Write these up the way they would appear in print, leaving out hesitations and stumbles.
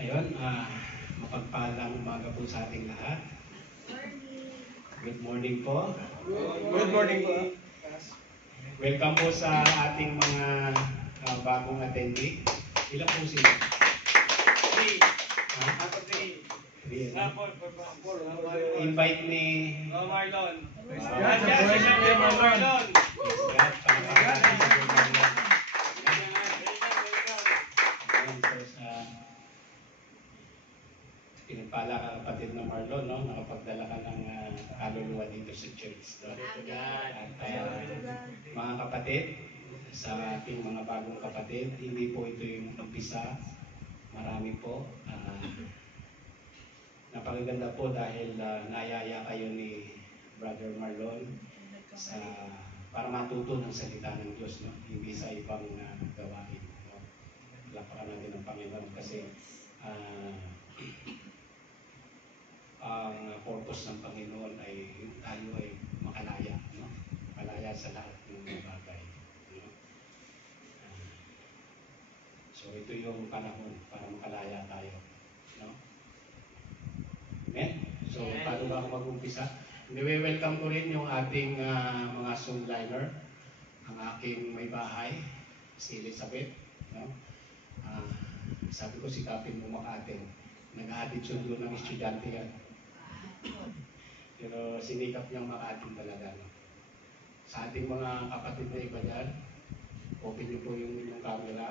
Ayun, mapagpalang umaga po sa ating lahat. Good morning po. Good morning po. Welcome po sa ating mga bagong attendee. Ilan po sila? 3. Ako 3. 3. Four. Invite ni Marlon. Marlon. Marlon. Pinagpala ka kapatid ng Marlon, no? Nakapagdala ka ng kaluluwa dito sa church. No? At mga kapatid, sa ating mga bagong kapatid, hindi po ito yung umpisa. Marami po. Napakaganda po dahil nayaya kayo ni Brother Marlon para matuto ng salita ng Diyos, no? Hindi sa ibang gawain. No? Lapakan natin ang Panginoon kasi ang purpose ng Panginoon ay tayo ay makalaya, no? Makalaya sa lahat ng mga bagay. No? So ito yung panahon para makalaya tayo. No? Amen? So paano ba ako mag-umpisa? Welcome ko rin yung ating mga songliner, ang aking may bahay, si Elizabeth. No? Sabi ko sikapin mo makatin. Nag-aatid sundo ng estudyante yan. Pero sinikap niyang makatin talaga. No? Sa ating mga kapatid na iba dyan, open niyo po yung inyong camera.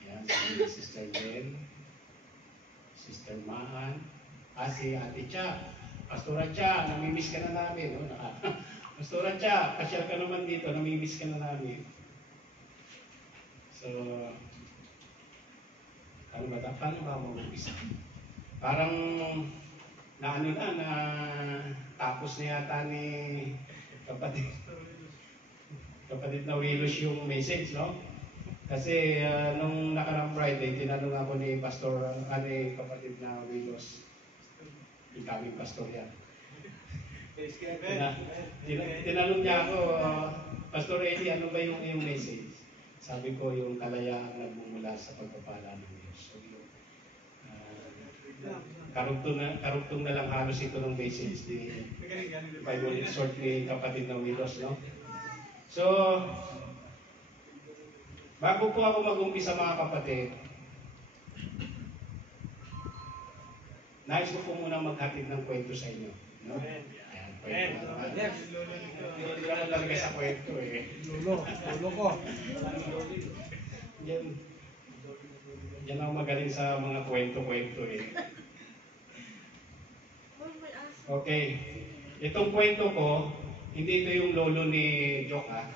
Ayan, si Sister Jen, Sister Mahan, si Ate Cha, Pastora Cha, namimiss ka na namin. No? Pastora Cha, pasyal ka naman dito, namimiss ka na namin. So, paano ba mag-umpisa? Parang na tapos na yata ni kapatid na Wilos yung message, no? Kasi nung nakarang Friday, tinanong ako ni Pastor, kapatid na Wilos, incoming pastor yan. Tinanong niya ako, Pastor Eli, ano ba yung iyong message? Sabi ko, yung kalayaan nagmumula sa pagpapala ng Diyos. So, karugtong na lang halos ito ng message ni Bible Exhort ni kapatid na Wilos, no? So, bago po ako mag-umpisa mga kapatid, nais ko po muna maghatid ng kwento sa inyo, no? Ayan, kwento naman. Hindi ka na talaga sa kwento eh. Lulo ko. Yan ako magaling sa mga kwento-kwento eh. Okay. Itong kwento ko, hindi ito yung lolo ni Joke, ha?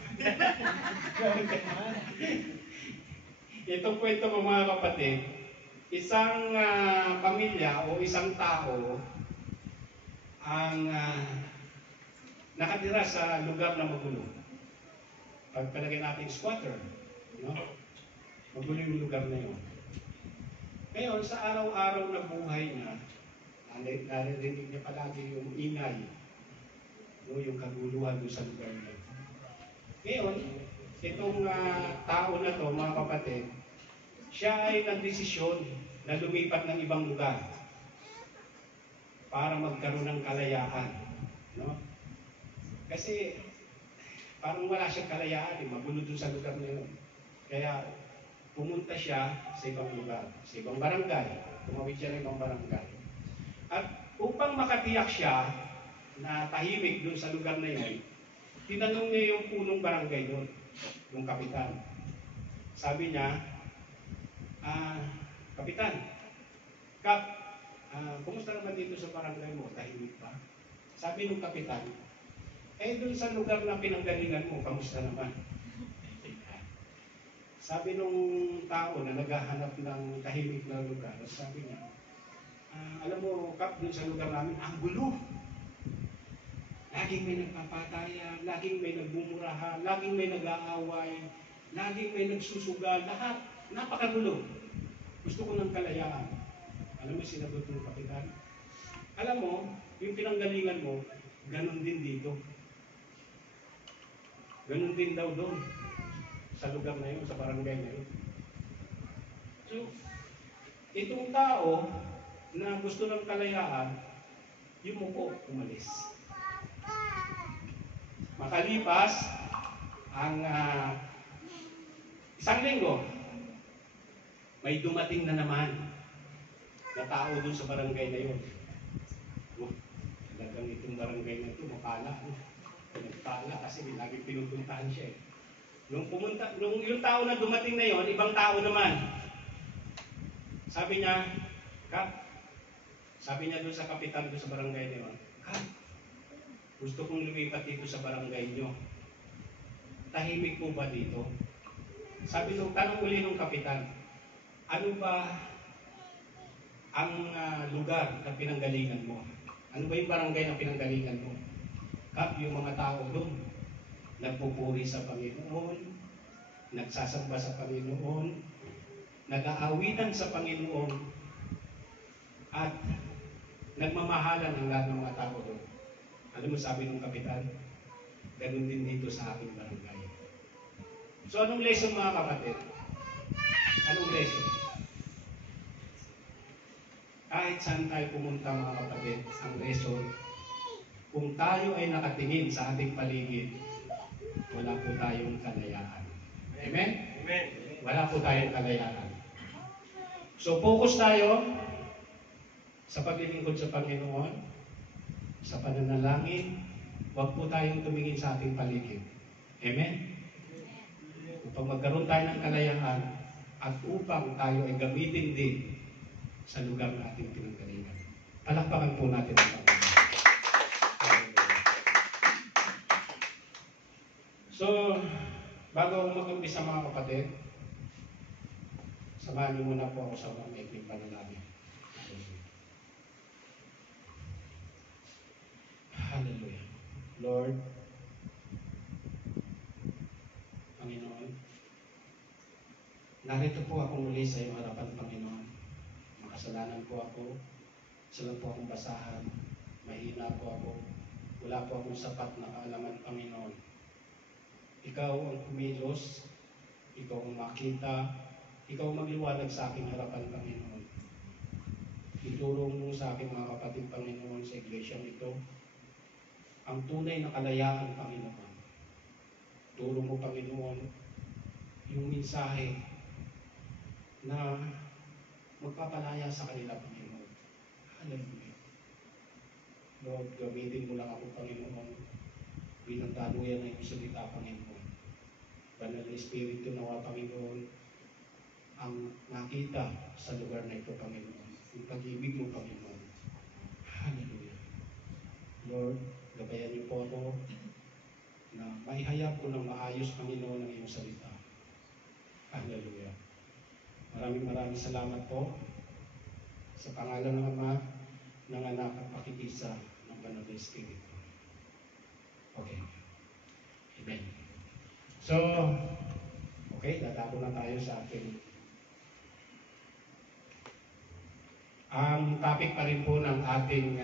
Itong kwento ko mga kapatid, isang pamilya o isang tao ang nakatira sa lugar na magulo. Pagpalagay natin squatter, no? Magulo yung lugar na yun. Ngayon, sa araw-araw na buhay niya, naririnig niya palagi yung ingay, no, yung kaguluhan doon sa lugar niya. Ngayon, itong tao na to, mga kapatid, siya ay nagdesisyon na lumipat ng ibang lugar para magkaroon ng kalayaan. No? Kasi parang wala siyang kalayaan, magulo doon sa lugar na yun. Kaya pumunta siya sa ibang lugar, sa ibang barangay. Tumawid siya ng ibang barangay. At upang makatiyak siya na tahimik doon sa lugar na yun, tinanong niya yung punong barangay doon, yung kapitan. Sabi niya, Kapitan, kumusta naman dito sa barangay mo? Tahimik ba? Sabi ng kapitan, doon sa lugar na pinanggalingan mo, kamusta naman? Sabi nung tao na naghahanap ng tahimik na lugar, sabi niya, alam mo, Kap, dun sa lugar namin, ang gulo. Laging may nagpapatayan, laging may nagmumurahan, laging may nag-aaway, laging may nagsusugal, lahat. Napakagulo. Gusto ko ng kalayaan. Alam mo, sinagot ng kapitan. Alam mo, yung pinanggalingan mo, ganun din dito. Ganun din daw doon. Sa lugar na yun, sa barangay na yun. So, Itong tao na gusto ng kalayaan, yumuko, umalis. Makalipas ang isang linggo, may dumating na naman na tao dun sa barangay na yun. Oh, talagang itong barangay na ito, makala. Nagpala kasi lagi pinupuntahan siya eh. Nung yung tao na dumating na yon, ibang tao naman. Sabi niya, Kap, sabi niya doon sa kapitan doon sa barangay na yun, Kap, gusto kong lumipat dito sa barangay niyo. Tahimik po ba dito? Sabi nung, tanong uli nung kapitan, ano ba ang lugar na pinanggalingan mo? Ano ba yung barangay na pinanggalingan mo? Kap, yung mga tao doon, nagpupuri sa Panginoon, nagsasamba sa Panginoon, nag-aawitan sa Panginoon, at nagmamahalan ang lahat ng mga tao doon. Ano mo sabi ng kapitan? Ganun din dito sa ating barangay. So anong lesson mga kapatid? Anong lesson? Kahit saan tayo pumunta mga kapatid, ang lesson, kung tayo ay nakatingin sa ating paligid, wala po tayong kalayaan. Amen? Amen. Wala po tayong kalayaan. So focus tayo sa paglilingkod sa Panginoon, sa pananalangin, huwag po tayong tumingin sa ating paligid. Amen? Upang magkaroon tayo ng kalayaan at upang tayo ay gamitin din sa lugar na ating pinanggalingan. Palakpakan po natin ang Panginoon. So, bago ako mag-umpisa mga kapatid, samahan niyo muna po ako sa mga maikling panalangin. Hallelujah. Lord, Panginoon, narito po ako muli sa iyong harapan, Panginoon. Makasalanan po ako, sila po akong basahan, mahina po ako, wala po akong sapat na kaalaman, Panginoon. Ikaw ang kumilos, ikaw ang makita, ikaw ang magliwanag sa aking harapan, Panginoon. Ituro mo sa aking mga kapatid, Panginoon, sa iglesia ito, ang tunay na kalayaan, Panginoon. Turo mo, Panginoon, yung mensahe na magpapalaya sa kanila, Panginoon. Hallelujah. Lord, gamitin mo lang ako, Panginoon, bilang daluyan ng iyong salita, Panginoon. Banal na Espiritu nawa, Panginoon, ang nakita sa lugar na ito, Panginoon. Yung pag-ibig mo, Panginoon. Hallelujah. Lord, gabayan niyo po ako na maihayag ko ng maayos, Panginoon, ang iyong salita. Hallelujah. Maraming salamat po sa pangalan ng Ama, ng Anak at pakikisa ng Banal na Espiritu. Okay. Amen. So, okay, dadako na tayo sa ating ang topic pa rin po ng ating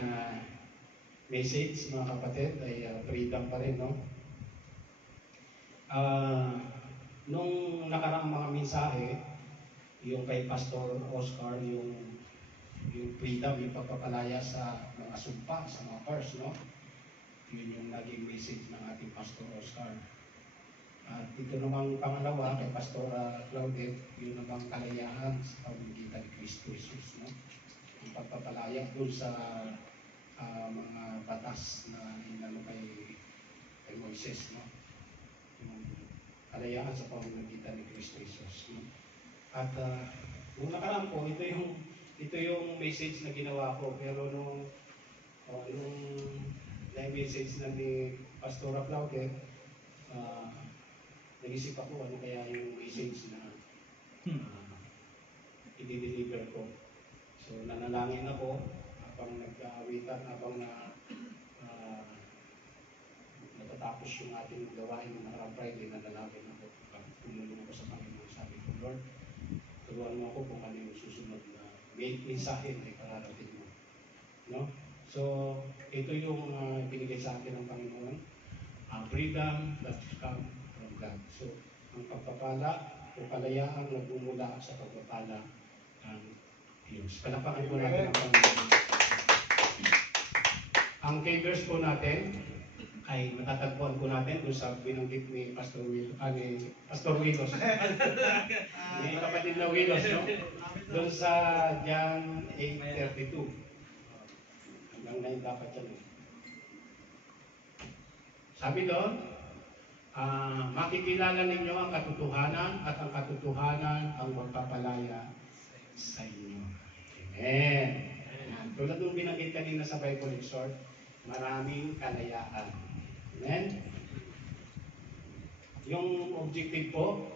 message, mga kapatid, ay freedom pa rin, no? Nung nakaraang mga mensahe, yung kay Pastor Oscar, yung freedom, yung pagpapalaya sa mga sumpa, sa mga curse, no? Yun yung naging message ng ating Pastor Oscar. At ito namang pangalawa kay Pastor Claudette, yun namang kalayaan sa pamamagitan ni Kristo Jesus, no? Yung pagpapalaya doon sa mga batas na inano kay Moises, no? Yung kalayaan sa pamamagitan ni Kristo Jesus, no? At nung nakaraan po, ito yung message na ginawa ko, pero nung na-message na ni Pastor Claudette, nag-isip ako ano kaya yung message na i-deliver ko. So nanalangin ako habang nag-aawitan, habang natatapos yung ating gawain ng nakarang Friday, nanalangin ako. Tumulong ako sa Panginoon. Sabi ko, Lord, turuan mo ako kung ano yung susunod na mensahe na ipararating mo. No? So, ito yung binigay sa akin ng Panginoon. Ang freedom that comes from God. So, ang pagpapala o kalayaan na bumula sa pagpapala Diyos. Palapakan po natin ang Panginoon. Ang key-verse po natin ay matatagpuan po natin kung sa binanggit ni Pastor Will, ni Pastor Wilos. Ni kapatid na Wilos, no? Doon sa John 8:32. Hanggang 9 dapat yan. Sabi doon, makikilala ninyo ang katotohanan at ang katotohanan ang magpapalaya sa inyo. Amen. Tulad ng binanggit kanina sa Bible Exhort, maraming kalayaan. Amen? Yung objective po,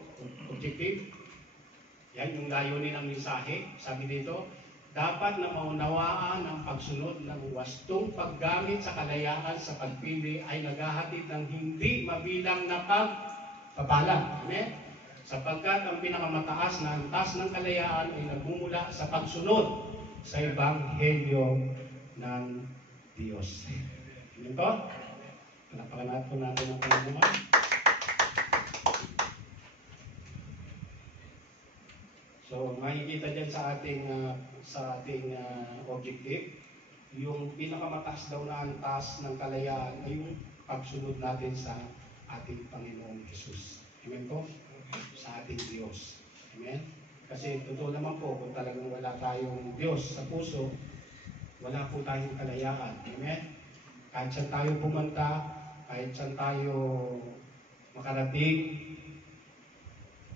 yan yung layunin ng mensahe. Sabi dito, dapat na maunawaan ang pagsunod ng wastong paggamit sa kalayaan sa pagpili ay naghahatid ng hindi mabilang na pagpapala. Amen? Sapagkat ang pinakamataas na antas ng kalayaan ay nagmumula sa pagsunod sa Ebanghelyo ng Diyos. Amen po? Palapakan po natin ang Panginoon. So, makikita dyan sa ating objective, yung pinakamataas daw na antas ng kalayaan ay yung pagsunod natin sa ating Panginoong Jesus. Amen po? Sa ating Diyos. Amen? Kasi totoo naman po, kung talagang wala tayong Diyos sa puso, wala po tayong kalayaan. Amen? Kahit saan tayo pumunta, kahit saan tayo makarating,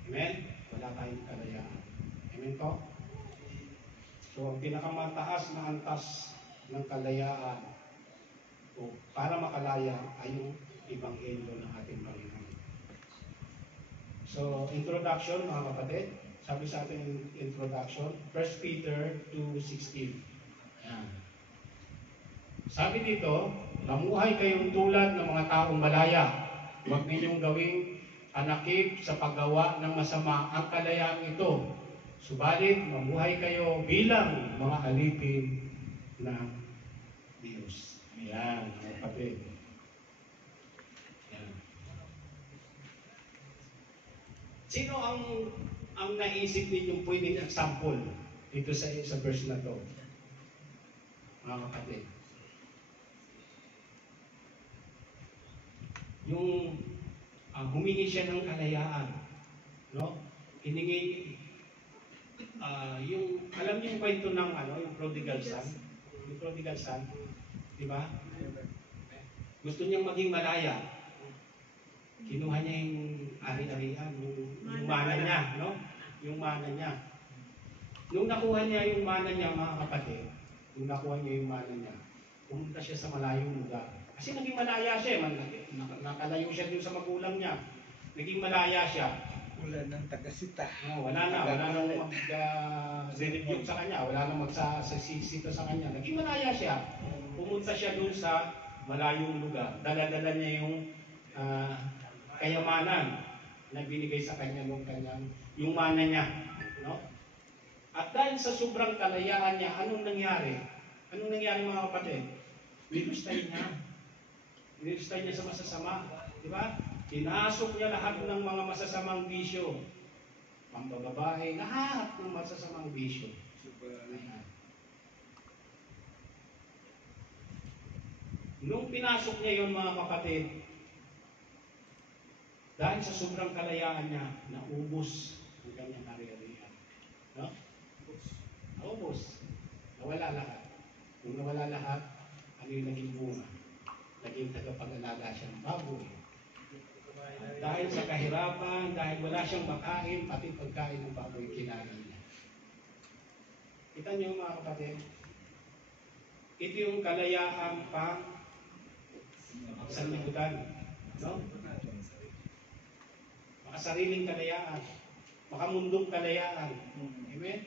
amen? Wala tayong kalayaan. Amen po? So, ang pinakamataas na antas ng kalayaan o para makalaya ay yung Ebanghelyo ng ating Panginoon. So, introduction mga kapatid. Sabi sa ating introduction, 1 Peter 2:16. Ayan. Sabi dito, mamuhay kayong tulad ng mga taong malaya. Huwag ninyong gawing anakip sa paggawa ng masama ang kalayaan ito. Subalit, mamuhay kayo bilang mga alipin ng Diyos. Ayan, mga kapatid. Ayan. Sino ang naisip ninyong pwedeng example dito sa verse na to? Mga kapatid. Yung humingi siya ng kalayaan, no? Hiningi yung alam niyo yung kwento ng yung prodigal son? Yung prodigal son, di ba? Gusto niyang maging malaya. Kinuha niya yung ari-arian, yung mana niya, no? Yung mana niya. Nung nakuha niya yung mana niya, mga kapatid, pumunta siya sa malayong lugar. Kasi naging malaya siya, nakalayo siya dun sa magulang niya. Naging malaya siya. Wala nang tagasita. Wala nang mag-rebuke sa kanya, wala nang magsasisita sa kanya. Naging malaya siya. Pumunta siya dun sa malayong lugar. Dala-dala niya yung kayamanan na binigay sa kanya yung mana niya. No? At dahil sa sobrang kalayaan niya, anong nangyari? Anong nangyari mga kapatid? Nilustay niya sa masasama. Di ba? Pinasok niya lahat ng mga masasamang bisyo. Pambababae, lahat ng masasamang bisyo. Nung pinasok niya yon mga kapatid, dahil sa sobrang kalayaan niya, naubos ang kanyang ari-arian. No? Naubos. Nawala lahat. Kung nawala lahat, ano yung naging bunga? Naging tagapag-alaga siya ng baboy. Dahil sa kahirapan, dahil wala siyang makain, pati pagkain ng baboy, kinain niya. Kita niyo mga kapatid, ito yung kalayaan sa libutan. No? Makasariling kalayaan. Makamundong kalayaan. Amen?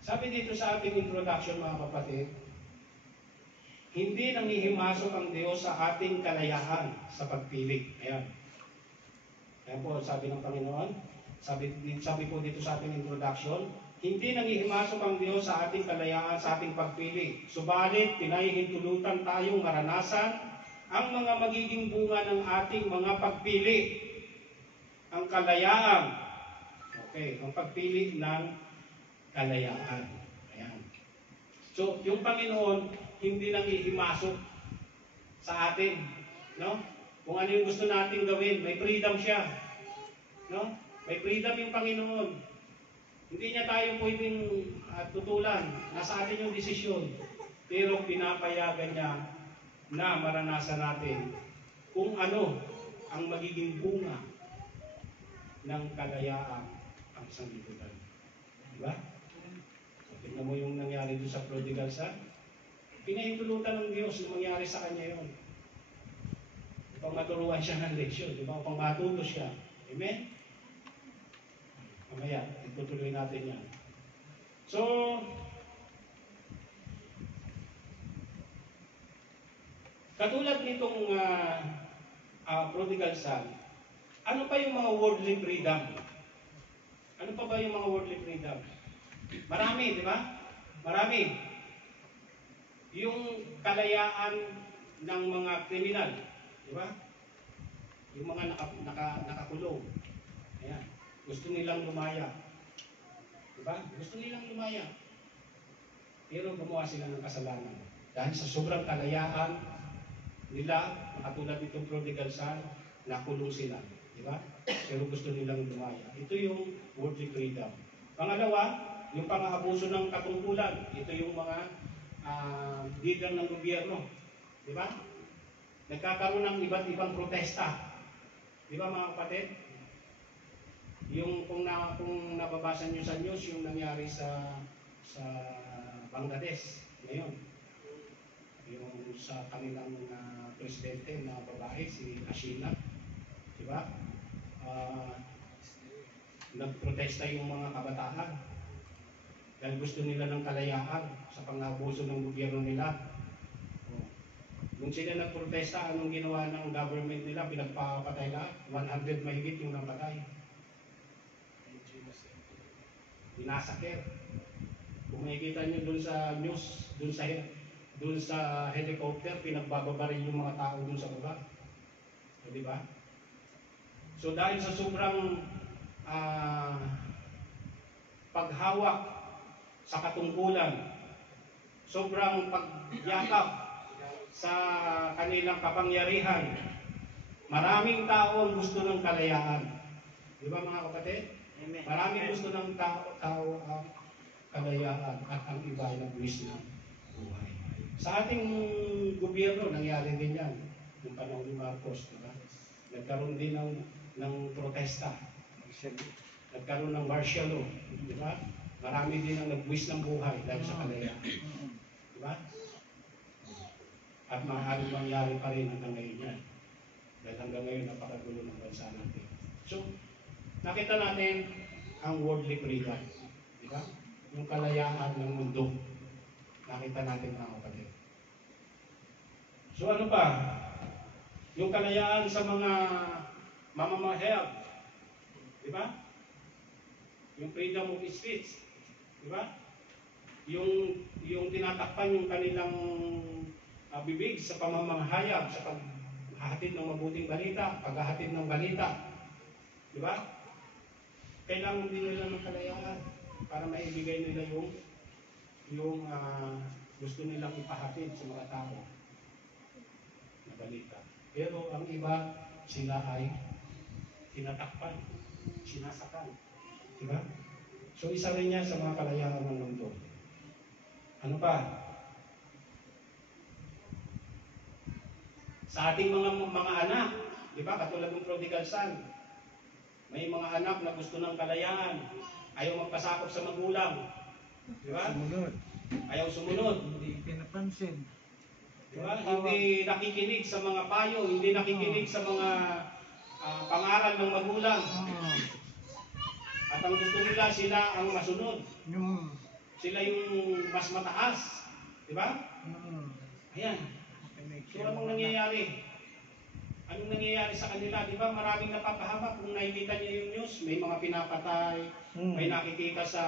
Sabi dito sa ating introduction mga kapatid, hindi nangihimasok ang Diyos sa ating kalayaan sa pagpili. Ayan. Ayan po, sabi ng Panginoon. Sabi po dito sa ating introduction, hindi nangihimasok ang Diyos sa ating kalayaan sa ating pagpili. Subalit, pinahihintulutan tayong maranasan ang mga magiging bunga ng ating mga pagpili. Ang kalayaan. Okay, ang pagpili ng kalayaan. Ayan. So, yung Panginoon, hindi nang ihimasok sa atin. No? Kung ano yung gusto nating gawin, may freedom siya. No? May freedom yung Panginoon. Hindi niya tayo pwedeng tutulan. Nasa atin yung desisyon. Pero pinapayagan niya na maranasan natin kung ano ang magiging bunga ng kalayaan ang isang lipunan. Diba? So, tignan mo yung nangyari doon sa prodigal son. Pinahintulutan ng Diyos na mangyari sa kanya yun. Upang maturuan siya ng leksyon. Diba? Upang matuto siya. Amen? Mamaya, itutuloy natin yan. So, katulad nitong prodigal son, ano pa yung mga worldly freedom? Ano pa ba yung mga worldly freedom? Marami, di ba? Marami. Yung kalayaan ng mga kriminal, di ba? Yung mga nakakulong. Ayan. Gusto nilang lumaya. Di ba? Gusto nilang lumaya. Pero gumawa sila ng kasalanan. Dahil sa sobrang kalayaan nila, katulad nitong prodigal son, nakulong sila. Di ba? Pero gusto nilang lumaya. Ito yung worldly freedom. Pangalawa, yung pang-aabuso ng katungkulan. Ito yung mga leader ng gobyerno. Di ba? Nagkakaroon ng iba't ibang protesta. Di ba mga kapatid? Yung kung nababasa nyo sa news, yung nangyari sa Bangladesh ngayon. Yung sa kanilang presidente na babae, si Hasina. Di ba? Nagprotesta yung mga kabataan dahil gusto nila ng kalayaan sa pang-abuso ng gobyerno nila. Nung sila nagprotesta, anong ginawa ng government nila? Pinagpapatay lahat. 100 mahigit yung napatay. Binasakir. Kung makikita nyo dun sa news, dun sa helicopter, pinagbababaril yung mga tao dun sa baba. O, di ba? So dahil sa sobrang paghawak sa katungkulan, sobrang pagyakap sa kanilang kapangyarihan, maraming tao ang gusto ng kalayaan. Di ba mga kapatid? Amen. Maraming gusto ng tao ang kalayaan at ang iba ay nagwis ng buhay. Sa ating gobyerno, nangyari din yan. Yung panahon ni Marcos, di ba? Nagkaroon din ng protesta. Nagkaroon ng martial law, di ba? Marami din ang nagwis ng buhay dahil sa kalayaan. Di ba? At maaaring mangyari pa rin hanggang ngayon yan. Dahil hanggang ngayon napakagulo ng bansa natin. So, nakita natin ang worldly freedom. Di ba? Yung kalayaan ng mundo. Nakita natin mga kapatid. So ano pa? Yung kalayaan sa mga mamamahayag. Di ba? Yung freedom of speech. Di ba? Yung tinatakpan yung kanilang bibig sa pamamahayag, sa paghahatid ng mabuting balita, paghahatid ng balita. Di ba? Kailangan din nila ng kalayaan para maibigay nila yung gusto nilang ipahatid sa mga tao na balita. Pero ang iba, sila ay tinatakpan, sinasakan. Diba? So isa rin yan sa mga kalayaan ng mundo. Ano pa? Sa ating mga anak, di ba? Katulad ng prodigal son, may mga anak na gusto ng kalayaan, ayaw magpasakop sa magulang. Di ba? Sumunod. Ayaw sumunod. Hindi pinapansin. Di ba? Hindi nakikinig sa mga payo, hindi nakikinig sa mga pangaral ng magulang. At ang gusto nila, sila ang masunod. Sila yung mas mataas. Di ba? Ayan. So anong nangyayari? Anong nangyayari sa kanila? Di ba maraming napapahamak kung nakikita niyo yung news, may mga pinapatay, may nakikita sa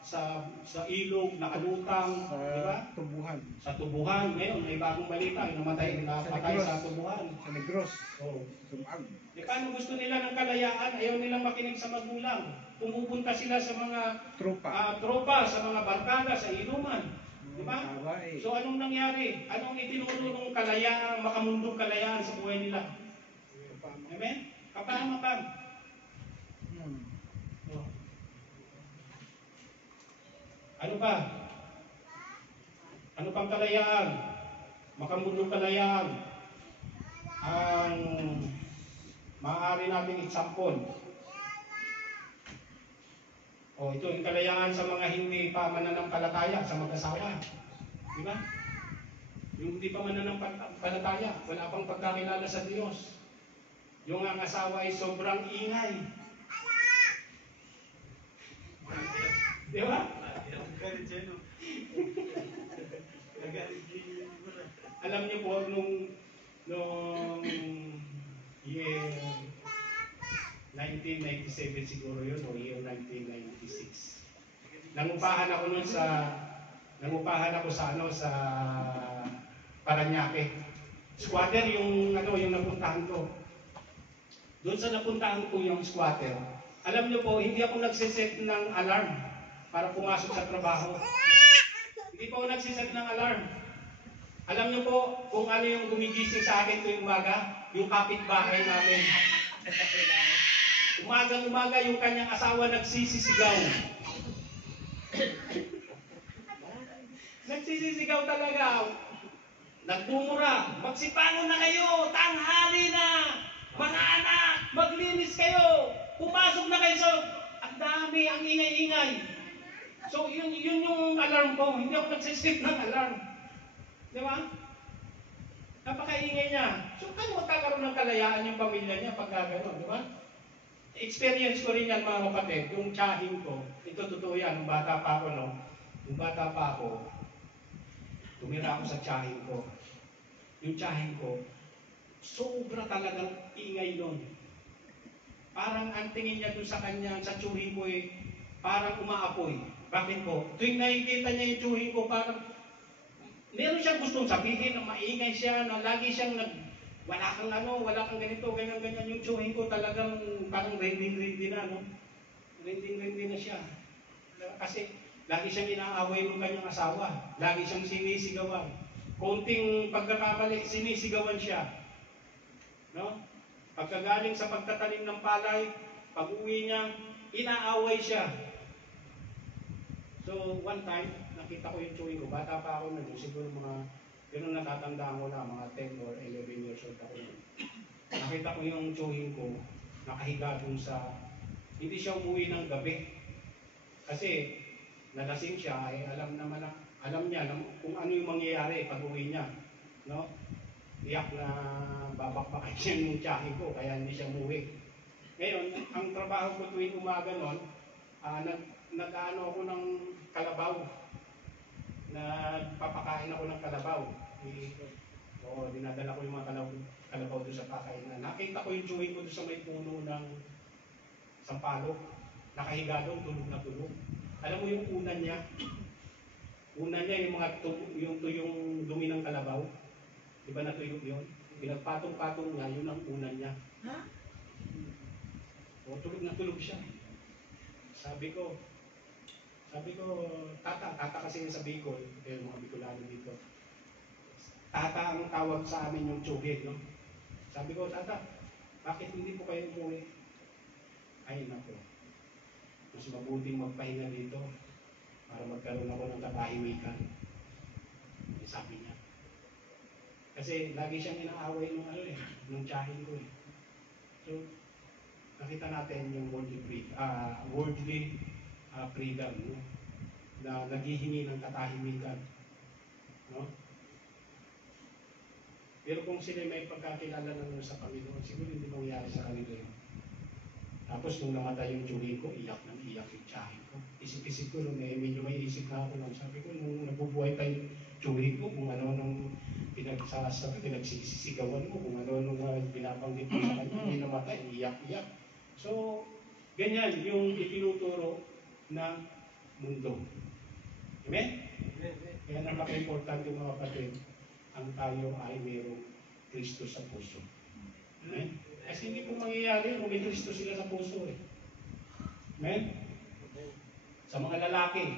sa ilog, nakalutang, Sa di ba? tubuhan. Sa tubuhan. Ngayon, may bagong balita, yung namatay, nakapatay Negros. sa tubuhan. Sa Negros. Oh. Sumag. E paano gusto nila ng kalayaan? Ayaw nilang makinig sa magulang. Pumupunta sila sa mga Tropa. tropa, sa mga barkada, sa inuman. Di ba? Kawai. So anong nangyari? Anong itinuro ng kalayaan, makamundong kalayaan sa buhay nila? Amen? Kapahamakan. Oh. Ano pa? Ano pang kalayaan? Makamundong kalayaan. Ang maaari nating example. O ito yung kalayaan sa mga hindi pa mananampalataya sa mag-asawa. Di ba? Yung hindi pa mananampalataya, wala pang pagkakilala sa Diyos. Yung ang asawa ay sobrang ingay. Di ba? Alam niyo po, nung year 1997 siguro yun, o year 1996. Nangupahan ako sa Paranaque. Squatter yung napuntahan ko. Doon sa napuntahan ko yung squatter, alam niyo po, hindi ako nagsiset ng alarm para pumasok sa trabaho. Hindi po ako nagsiset ng alarm. Alam niyo po kung ano yung gumigising sa akin tuwing umaga? Yung kapitbahay namin. Umagang-umaga yung kanyang asawa nagsisisigaw. Nagsisisigaw talaga. Nagmumura. Magsipangon na kayo! Tanghali na! Mga anak! Maglinis kayo! Pumasok na kayo! So, ang dami, ang ingay-ingay. So, yun yung alarm ko. Hindi ako nagsiset ng alarm. Di ba? Napakaingay niya. So, kano magkakaroon ng kalayaan yung pamilya niya pag gano'n, di ba? Experience ko rin yan, mga kapatid. Yung tsahin ko, ito totoo yan, nung bata pa ako, no? Nung bata pa ako, tumira ako sa tsahin ko. Yung tsahin ko, sobra talagang ingay nun. Parang ang tingin niya dun sa kanya, sa tsuhin ko parang umaapoy. Bakit po? Tuwing nakikita niya yung tsuhin ko, parang meron siyang gustong sabihin na maingay siya, na lagi siyang wala kang ganito, ganyan-ganyan. Yung tsuhin ko talagang parang rending-rending na, no? Rending-rending na siya. Kasi lagi siyang inaaway ng kanyang asawa. Lagi siyang sinisigawan. Konting pagkakamali, sinisigawan siya. No? Pagkagaling sa pagtatanim ng palay, pag-uwi niya, inaaway siya. So, one time, nakita ko yung tsuhin ko. Bata pa ako na doon, siguro pero natatandaan ko na, mga 10 or 11 years old ako na. Nakita ko yung tsuhin ko, nakahiga doon hindi siya umuwi ng gabi. Kasi, nalasing siya, alam niya kung ano yung mangyayari pag uwi niya. No? Iyak na babakbakan siya yung tsahin ko, kaya hindi siya umuwi. Ngayon, ang trabaho ko tuwing umaga noon, nag-ano ako ng kalabaw. Nagpapakain ako ng kalabaw. Dinadala ko yung mga kalabaw doon sa pakainan. Nakita ko yung tsuhin ko doon sa may puno ng sampalok. Nakahiga doon, tulog na tulog. Alam mo yung unan niya? Unan niya yung yung tuyong dumi ng kalabaw. Di ba natuyo yun? Pinagpatong-patong niya, yun ang unan niya. Ha? Tulog na tulog siya. Sabi ko, tata kasi sa Bicol, yung mga Bicolano dito. Tata ang tawag sa amin yung tsuhin, no? Sabi ko, tata, bakit hindi po kayo umuwi? Ay, nako. Mas mabuting magpahinga dito para magkaroon ako ng katahimikan. Sabi niya. Kasi lagi siyang inaaway nung tsahin ko. So, nakita natin yung worldly freedom, no? Na naghihingi ng katahimikan. No? Pero kung sila may pagkakilala na sa Panginoon, siguro hindi mangyayari sa kanila yun. Tapos nung namatay yung tsuhin ko, iyak yung tsahin ko. Isip-isip ko, medyo may isip na ako lang. Sabi ko, nung nabubuhay pa yung tsuhin ko, kung ano nung pinagsisigawan mo, kung ano nung binabanggit mo sa kanya, hindi namatay, iyak. So, ganyan yung itinuturo na mundo. Amen? Kaya napaka-importante mga kapatid, ang tayo ay mayroong Kristo sa puso. Amen? Kasi hindi po mangyayari kung may Kristo sila sa puso eh. Amen? Sa mga lalaki,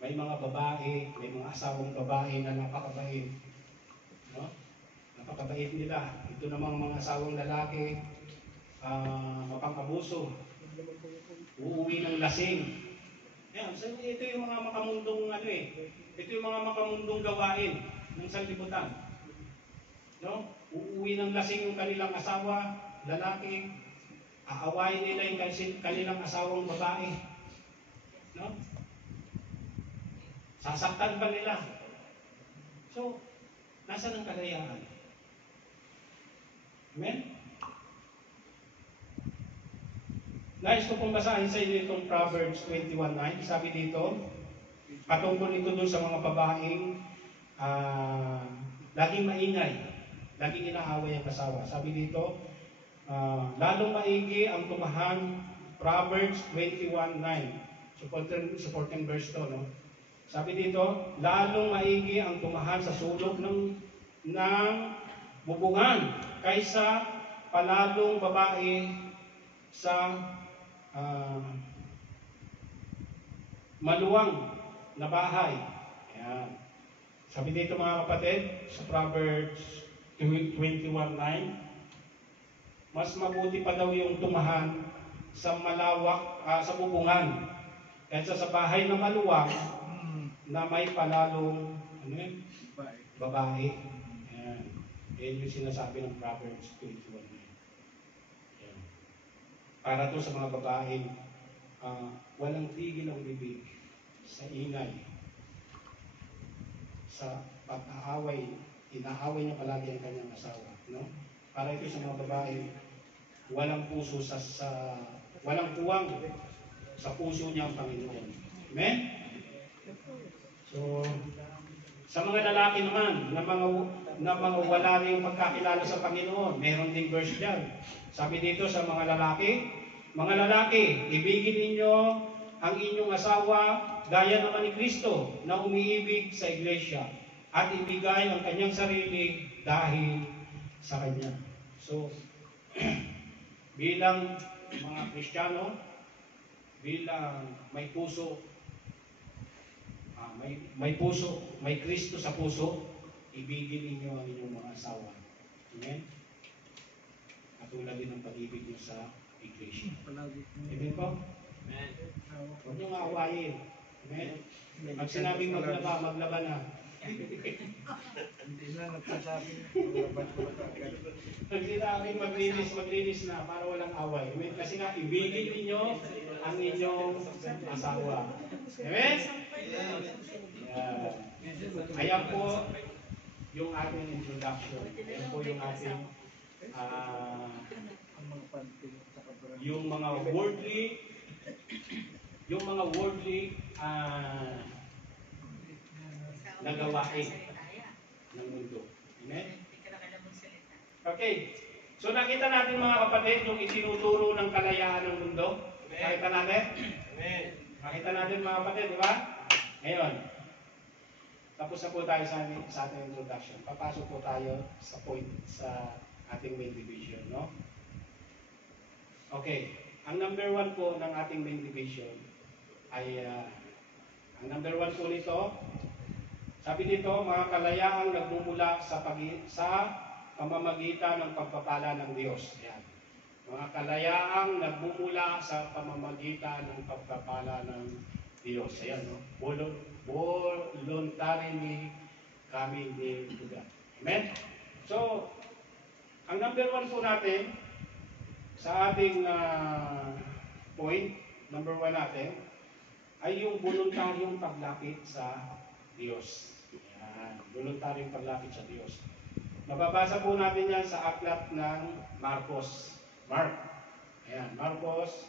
may mga babae, may mga asawang babae na napakabait. No? Napakabait nila. Ito namang mga asawang lalaki, mapang-abuso, uuwi ng lasing. Yan, so ito yung mga makamundong ito yung mga makamundong gawain ng sanlibutan. No? Uuwi ng lasing yung kanilang asawa, lalaki, aawayin nila yung kanilang asawang babae. No? Sasaktan pa nila. So, nasa ng kalayaan? Amen? Nais ko pong basahin sa inyo itong Proverbs 21:9. Sabi dito, patungkol ito dun sa mga babaeng laging maingay, laging inaaway ang asawa. Sabi dito, lalong maigi ang tumahan, Proverbs 21:9. Supporting verse to, no? Sabi dito, lalong maigi ang tumahan sa sulok ng bubungan kaysa palalong babae sa maluwang na bahay. Ayan. Sabi dito mga kapatid, sa Proverbs 21:9, mas mabuti pa daw yung tumahan sa malawak, sa bubungan, kaysa sa bahay na maluwang na may palalong babae. Ayan. Yan yung sinasabi ng Proverbs 21:9. Ayan. Para to sa mga babae, walang tigil ang bibig sa ingay, sa pag-aaway, inaaway niya palagi ang kanyang asawa. No? Para ito sa mga babae, walang puso walang puwang sa puso niya ang Panginoon. Amen? So, sa mga lalaki naman, na mga wala rin yung pagkakilala sa Panginoon, meron ding verse dyan. Sabi dito sa mga lalaki, ibigin ninyo ang inyong asawa gaya naman ni Kristo na umiibig sa iglesia at ibigay ang kanyang sarili dahil sa kanya. So, bilang mga Kristiyano, bilang may puso, may Kristo sa puso, ibigin ninyo ang inyong mga asawa. Amen? Katulad din ng pag-ibig nyo sa iglesia. Amen po? Amen. Huwag nyo maawayin. Amen? Pag sinabing maglaba na. Hindi na nagsasabi. Pag sinabing maglinis na para walang away. Amen? Kasi nga, ibigin ninyo ang inyong asawa. Amen? Ayan po yung ating introduction. Ayan po yung ating yung mga worldly na gawain ng mundo. Amen? Okay. So nakita natin mga kapatid yung itinuturo ng kalayaan ng mundo. Nakita natin? Amen. Nakita natin mga kapatid, di ba? Ngayon, tapos na po tayo sa ating introduction. Papasok po tayo sa point sa ating main division, no? Okay. Ang number 1 po ng ating main division ay ang number 1 po nito, sabi dito, mga kalayaang nagmumula sa pamamagitan ng pagpapala ng Diyos. Yan. Mga kalayaang nagmumula sa pamamagitan ng pagpapala ng Diyos. Ayan, no? Voluntarily coming to God. Amen? So, ang number 1 po natin sa ating point, number 1 natin, ay yung voluntaryong paglapit sa Diyos. Ayan, voluntaryong paglapit sa Diyos. Mababasa po natin yan sa aklat ng Marcos. Ayan, Marcos,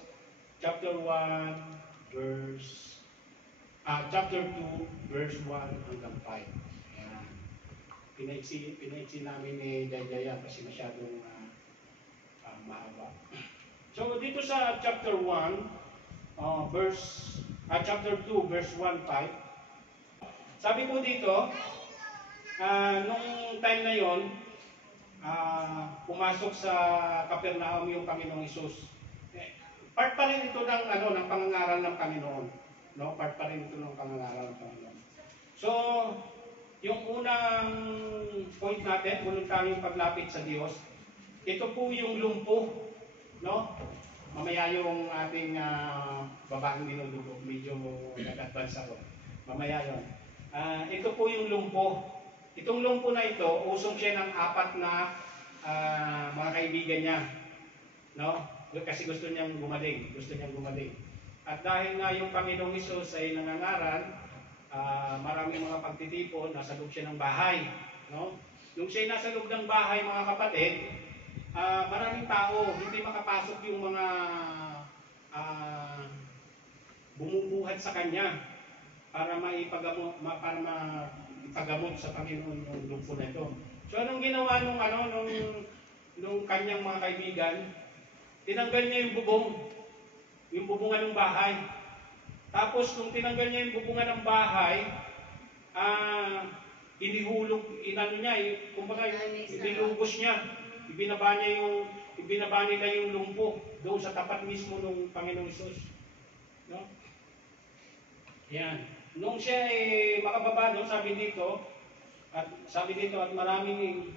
chapter 2, verse 1 hanggang 5. Ayan. Pinaiksi namin ni Jaya kasi masyadong mahaba. So, dito sa chapter 1, verse chapter 2, verse 1-5. Sabi po dito, nung time na yon, pumasok sa Capernaum yung Panginoong Hesus. Part pa rin ito ng pangangaral ng Panginoon. No? Part pa rin ito ng pangangaral ng Panginoon. So, yung unang point natin, voluntaryong paglapit sa Diyos, ito po yung lumpo, no? Mamaya yung ating babaeng dinudugo, medyo nag-advance ako. Mamaya yun. Ito po yung lumpo. Itong lumpo na ito, usong siya ng 4 na mga kaibigan niya. No? Kasi gusto niyang gumaling. At dahil nga yung Panginoong Hesus ay nangangaral, maraming mga pagtitipon, nasa loob siya ng bahay. No? Nung siya nasa loob ng bahay, mga kapatid, maraming tao, hindi makapasok yung mga bumubuhat sa kanya para maipagamot sa Panginoon yung lumpo na ito. So anong ginawa nung kanyang mga kaibigan? Tinanggal niya yung bubungan ng bahay. Tapos nung tinanggal niya yung bubungan ng bahay, inilubos niya. Ibinaba nila yung lumpo doon sa tapat mismo ng Panginoong Hesus. No? Yan. Nung siya makababa doon, sabi dito at maraming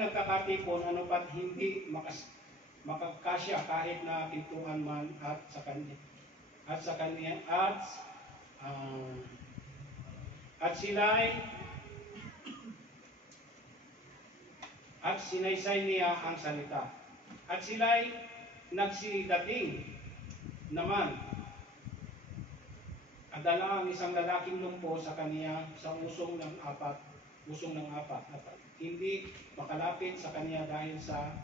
nagkakatipon, pat hindi makakasya kahit na pintuan man at sinaysay niya ang salita. At sila'y nagsidating naman. At dala ang isang lalaking lumpo sa kaniya sa usong ng apat. At hindi makalapit sa kaniya dahil sa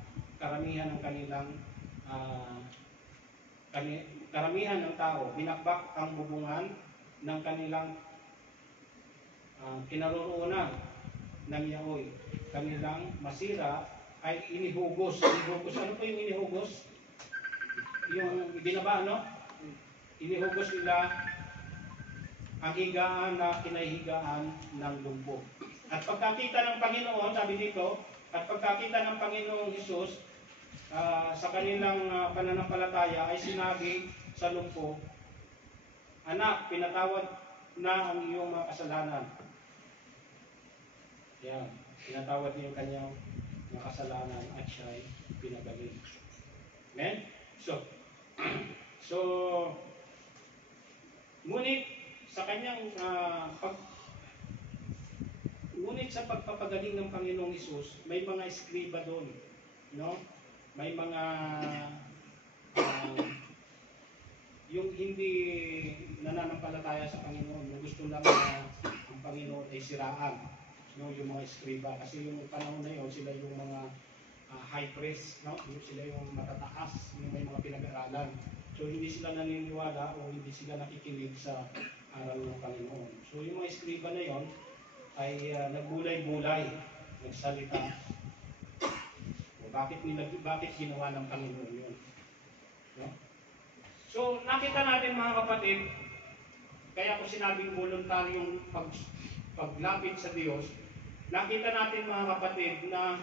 karamihan ng karamihan ng tao. Binakbak ang bubungan ng kanilang kinaroroonan ng yaoy. Kanilang masira ay inihugos. Ano po yung inihugos? Yung binaba, no? Inihugos nila ang higaan na kinaihigaan ng lumpo. At pagkakita ng Panginoon, sabi dito, at pagkakita ng Panginoong Hesus sa kanilang pananampalataya ay sinabi sa lumpo, "Anak, pinatawad na ang iyong mga kasalanan." Yan. Pinatawad niya yung kanyang mga kasalanan at siya ay pinagaling. Amen? So, ngunit sa kanyang ngunit sa pagpapagaling ng Panginoong Hesus, may mga eskriba doon, no? May mga yung hindi nananampalataya sa Panginoon, yung gusto lang na ang Panginoon ay siraan, no? Yung mga eskriba, kasi yung panahon na yun, sila yung mga high priest, no? Sila yung matataas, yung may mga pinag-aralan. So hindi sila naniniwala o hindi sila nakikinig sa aral ng Panginoon. So yung mga eskriba na yon ay nagbulay-bulay, nagsalita. O bakit ginawa ng Panginoon yun? No? So nakita natin, mga kapatid, kaya ko sinabing voluntaryong paglapit sa Diyos, nakita natin, mga kapatid, na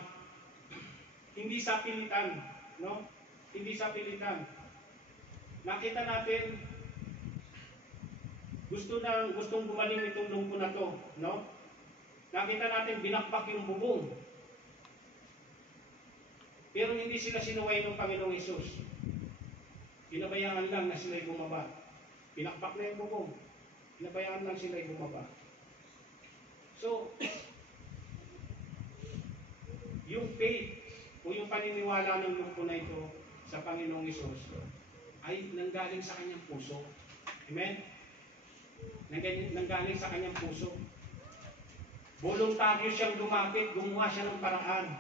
hindi sa pilitan, no? Hindi sa pilitan. Nakita natin gustong gumaling itong lumpo na to, no? Nakita natin binakbak yung bubong. Pero hindi sila sinuway ng Panginoong Hesus. Pinabayaan lang na sila'y bumaba. Binakbak na yung bubong. Pinabayaan lang sila'y bumaba. So, yung faith o yung paniniwala ng lumpo na ito sa Panginoong Hesus ay nanggaling sa kanyang puso. Amen? Nanggaling sa kanyang puso. Voluntaryo siyang lumapit, gumawa siya ng paraan.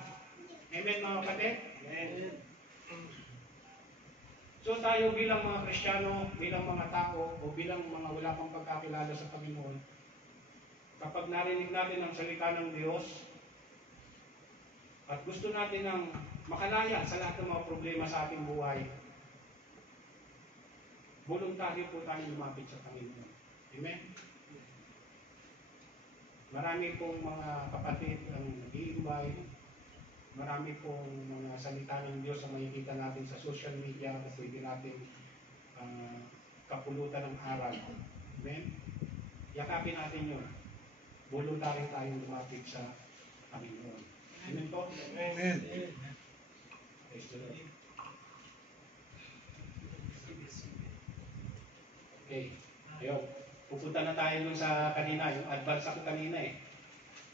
Amen, mga kapatid? Amen. So tayo bilang mga Kristiyano, bilang mga tao, o bilang mga wala pang pagkakilala sa Panginoon, kapag narinig natin ang salita ng Diyos, at gusto natin ng makalaya sa lahat ng mga problema sa ating buhay, voluntaryo po tayo lumapit sa Panginoon. Amen? Marami pong mga kapatid ang nag-iimbay, marami pong mga salita ng Diyos ang makikita natin sa social media at pwede natin kapulutan ng aral. Amen? Yakapin natin yun. Voluntaryo tayong lumapit sa Panginoon. Amen po? Amen. Praise the Lord. Okay. Ayun. Pupunta na tayo dun sa kanina, yung advance ako kanina eh.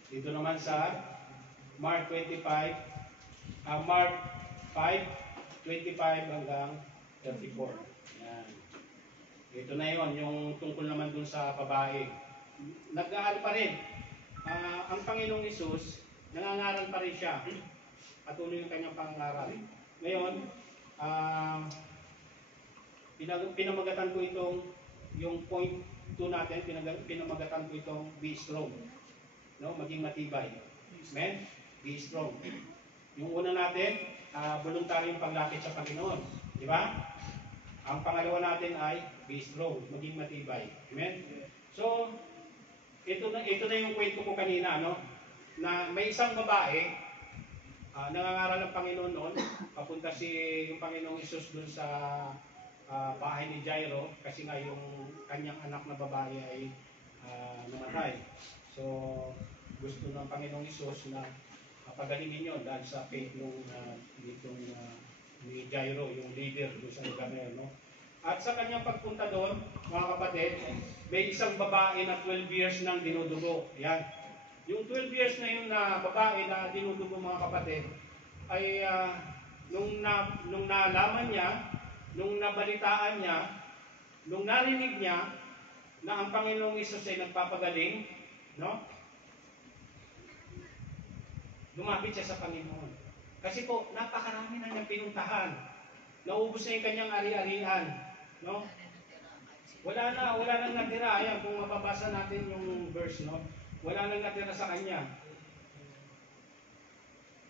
Dito naman sa Mark 25, Mark 5, 25 hanggang 34. Yan. Ito na yon, yung tungkol naman dun sa babae. Nag-aaral pa rin. Ang Panginoong Hesus, nangangaral pa rin siya. Patuloy yung kanyang pangangaral. Ngayon, pinamagatan ko itong, yung point 2 natin, pinamagatan ko itong be strong. No? Maging matibay. Amen? Be strong. Yung una natin, voluntaryong paglapit sa Panginoon. Di ba? Ang pangalawa natin ay be strong, maging matibay. Amen? So, ito na yung kwento ko kanina, no? Na may isang babae, nangangaral ng Panginoon noon, papunta yung Panginoong Hesus dun sa bahay ni Jairo, kasi nga yung kanyang anak na babae ay namatay. So, gusto ng Panginoong Hesus na pagalingin yun dahil sa faith ni Jairo, yung leader doon sa lugar na yun, no? At sa kanyang pagpunta doon, mga kapatid, may isang babae na 12 years nang dinudugo. Yan. Yung 12 years na yun na babae na dinudugo, mga kapatid, ay nung nalaman niya, nung nabalitaan niya, nung narinig niya na ang Panginoong Hesus ay nagpapagaling, no? Lumapit siya sa Panginoon. Kasi po, napakarami na niyang pinuntahan. Naubos na yung kanyang ari-arian. No? Wala nang natira. Ayan, kung mababasa natin yung verse, no? Wala nang natira sa kanya.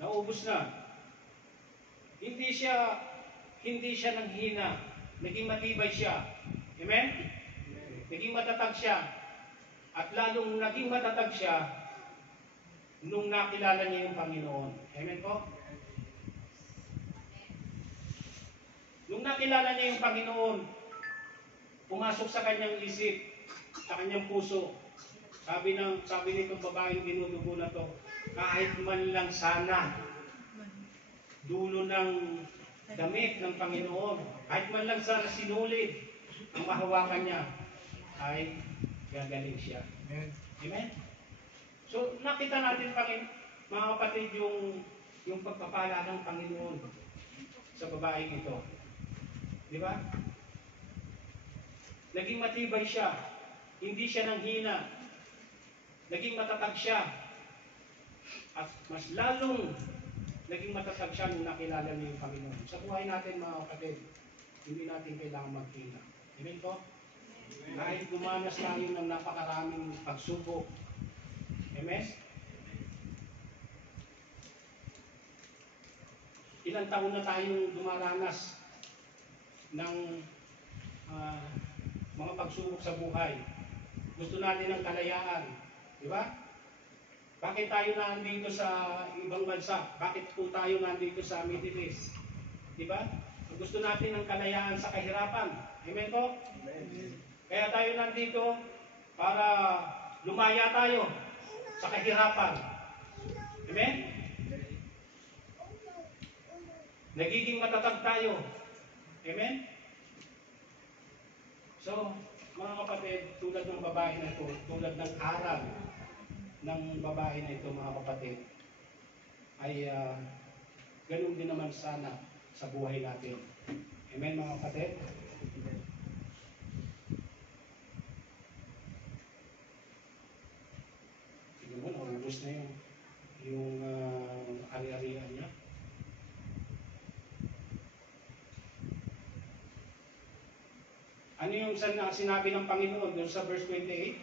Naubos na. Hindi siya nanghina. Naging matibay siya. Amen? Naging matatag siya. At lalong naging matatag siya nung nakilala niya yung Panginoon. Amen po? Nung nakilala niya yung Panginoon, pumasok sa kanyang isip, sa kanyang puso. Sabi nitong babaeng dinudugo na to, kahit man lang sana, dulo ng damit ng Panginoon, kahit man lang sana sinulid ang mahawakan niya, ay gagaling siya. Amen. Amen? So, nakita natin, mga kapatid, yung pagpapala ng Panginoon sa babaeng ito. Di ba? Naging matibay siya. Hindi siya nanghina. Naging matatag siya. At mas lalong naging matatag siya nung nakilala niya yung Panginoon. Sa buhay natin, mga kapatid, hindi natin kailangan maghina. Amen po? Kahit dumanas tayo ng napakaraming pagsubok. Amen? Ilang taon na tayong dumaranas ng mga pagsubok sa buhay. Gusto natin ng kalayaan. Di ba? Bakit tayo nandito sa ibang bansa? Bakit po tayo nandito sa Middle East? Di ba? Gusto natin ng kalayaan sa kahirapan. Amen po? Amen. Kaya tayo nandito para lumaya tayo sa kahirapan. Amen? Nagiging matatag tayo. Amen? So, mga kapatid, tulad ng babae na ito, tulad ng aral ng babae na ito, mga kapatid, ay ganun din naman sana sa buhay natin. Amen, mga kapatid? Tignan mo, naubos na yung ari-arian niya. Ano yung sinabi ng Panginoon doon sa verse 28?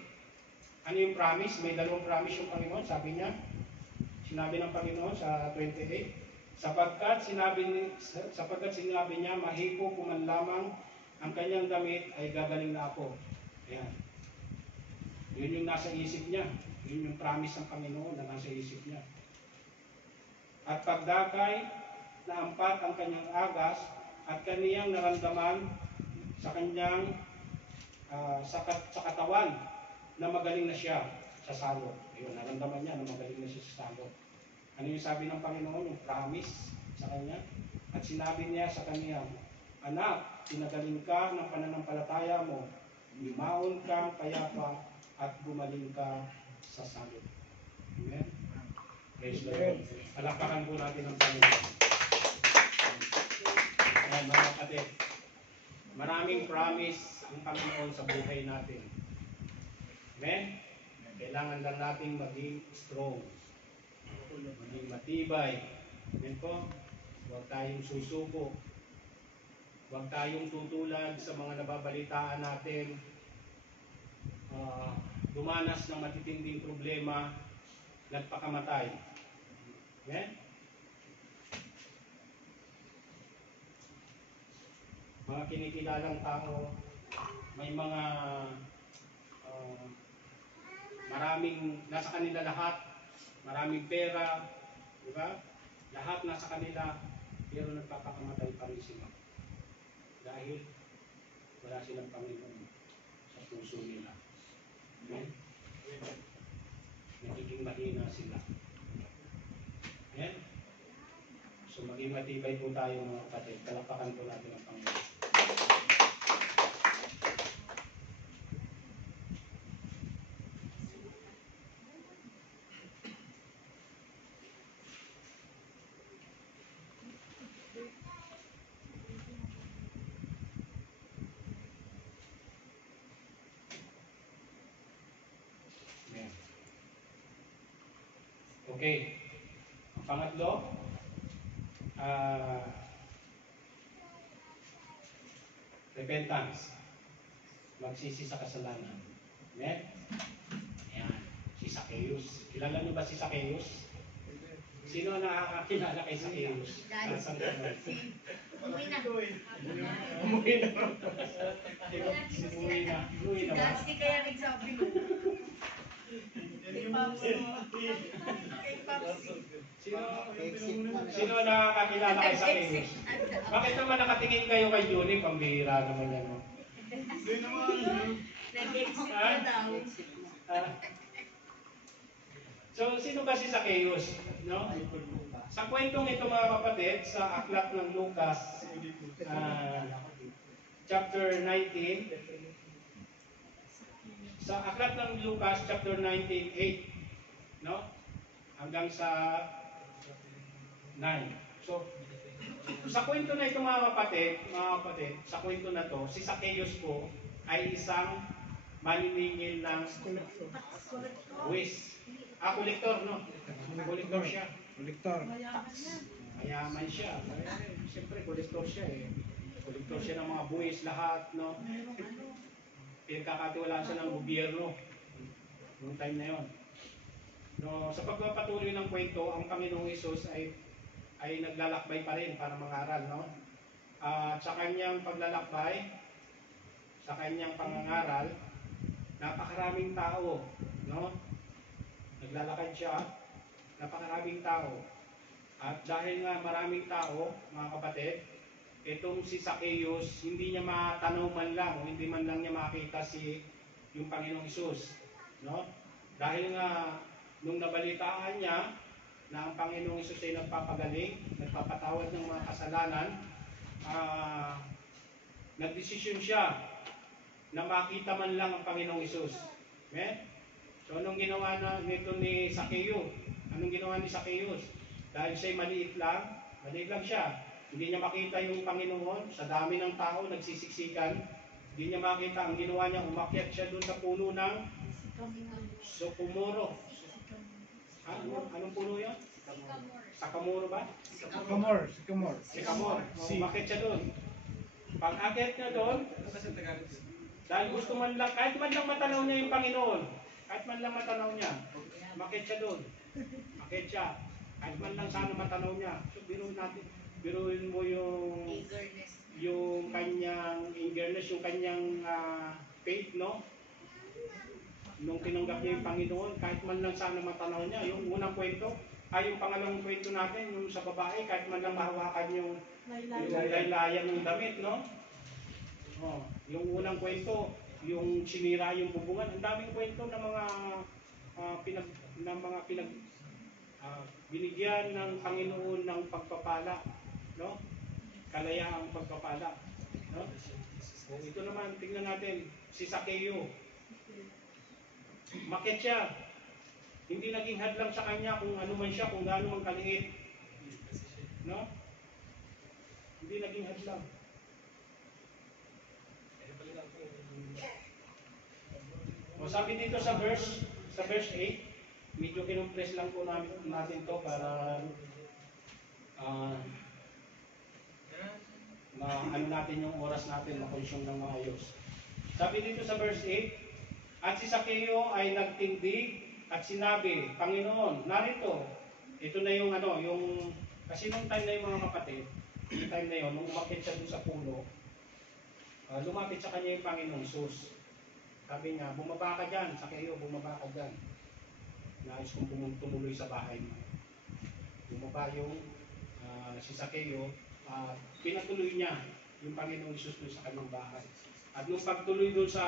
Ano yung promise? May dalawang promise yung Panginoon. Sabi niya, sinabi ng Panginoon sa 28, sapagkat sinabi niya, mahipo ko man lamang ang kanyang damit ay gagaling na ako. Ayan. Yun yung nasa isip niya. Yun yung promise ng Panginoon na nasa isip niya. At pagdakay, naampat ang kanyang agas at kaniyang naramdaman sa kanyang sa katawan na magaling na siya sa salot. Ayun, naramdaman niya na magaling na siya sa salot. Ano yung sabi ng Panginoon? Yung promise sa kanya. At sinabi niya sa kanya, anak, pinagaling ka ng pananampalataya mo. Lumaon kang payapa at gumaling ka sa salot. Amen? Praise the Lord. Palakpakan po natin ang Panginoon. Ayan, mga kapatid. Maraming promise ang Panginoon sa buhay natin. Amen? Kailangan lang nating maging strong. Maging matibay. Amen po? Huwag tayong susuko. Huwag tayong tutulad sa mga nababalitaan natin. Dumanas ng matitinding problema, nagpakamatay. Amen? Mga kinikilalang tao, may mga maraming nasa kanila lahat, maraming pera, di ba? Lahat nasa kanila, pero nagpapakamatay pa rin sila. Dahil wala silang Panginoon sa puso nila. Amen? Nagiging mahina sila. Amen? So maging matibay po tayo mga kapatid. Palakpakan po natin ang Panginoon. Okay. Ang pangatlo, repentance. Magsisi sa kasalanan. Amen? Ayan. Si Zacchaeus. Kilala niyo ba si Zacchaeus? Sino ang nakakakilala kay Zacchaeus? Umuwi na. Umuwi na. Umuwi na ba? Kasi kaya nagsabi ko. Kay Pops. Kay Pops. Sino nakakakilala kay Zacchaeus? Bakit naman nakatingin kayo kay Johnny? Pambihira naman yan. Nag-exit na daw. So, sino ba si Zacchaeus? No? Sa kwentong ito mga kapatid, sa aklat ng Lucas, chapter 19, sa aklat ng Lucas, chapter 19:8, no? Hanggang sa 9. So, sa kwento na ito mga kapatid, sa kwento na to, si Zacchaeus po ay isang maniningil ng buwis. Kolektor, no? Kolektor siya. Kolektor. Mayaman siya. Siyempre, kolektor siya eh. Kolektor siya ng mga buwis lahat, no? Pinagkakatiwalaan siya ng gobyerno. Noong time na yon. No, sa pagpapatuloy ng kwento, ang Panginoong Hesus ay naglalakbay pa rin para mangaral, no? At sa kanyang paglalakbay, sa kanyang pangangaral, napakaraming tao, no? Naglalakad siya, napakaraming tao. At dahil nga maraming tao, mga kapatid, itong si Zacchaeus, hindi niya matanaw man lang, o hindi man lang niya makita yung Panginoong Hesus, no? Dahil nga, nung nabalitaan niya na ang Panginoong Hesus ay nagpapagaling, nagpapatawad ng mga kasalanan, nagdesisyon siya na makita man lang ang Panginoong Hesus. Amen? So, anong ginawa nito ni Zacchaeus? Anong ginawa ni Zacchaeus? Dahil siya'y maliit lang siya. Hindi niya makita yung Panginoon, sa dami ng tao, nagsisiksikan. Hindi niya makita. Ang ginawa niya, umakyat siya doon sa puno ng Sycamore. Anong puno yan? Sycamore ba? Sycamore. Umakyat siya doon. Pag-akyat niya doon, dahil gusto man lang, kahit man lang matanaw niya yung Panginoon, umakyat siya doon. Umakyat siya. Kahit man lang sana matanaw niya. So, biruin mo yung kanyang fairness yung kanyang faith, no? Nung tinanggap niya yung Panginoon, kahit man lang sana matanaw niya, yung unang kwento, yung pangalawang kwento natin, yung sa babae, kahit man lang mahawakan yung laylayan ng damit, no? Oh, yung unang kwento, yung sinira yung bubungan, ang daming kwento ng mga binigyan ng Panginoon ng pagpapala, no? Kalayaang pagpapala, no? O, ito naman, tingnan natin, si Sakeo. Makit siya. Hindi naging hadlang sa kanya kung ano man siya, kung gaano man kaliit. No? Hindi naging hadlang. O sabi dito sa verse 8, medyo kinumpress lang po natin to para ano natin yung oras natin, makonsume ng maayos. Sabi dito sa verse 8, at si Sakeo ay nagtindig at sinabi, Panginoon, narito. Ito na yung kasi nung time na yung mga kapatid, yung time na yun, nung umakit siya doon sa puno, lumapit sa kanya yung Panginoong Sus. Sabi niya, bumaba ka dyan, Sakeo, bumaba ka dyan. Nais kong tumuloy sa bahay mo. Bumaba yung si Sakeo, pinatuloy niya yung Panginoong Sus doon sa kanyang bahay. At nung pagtuloy doon sa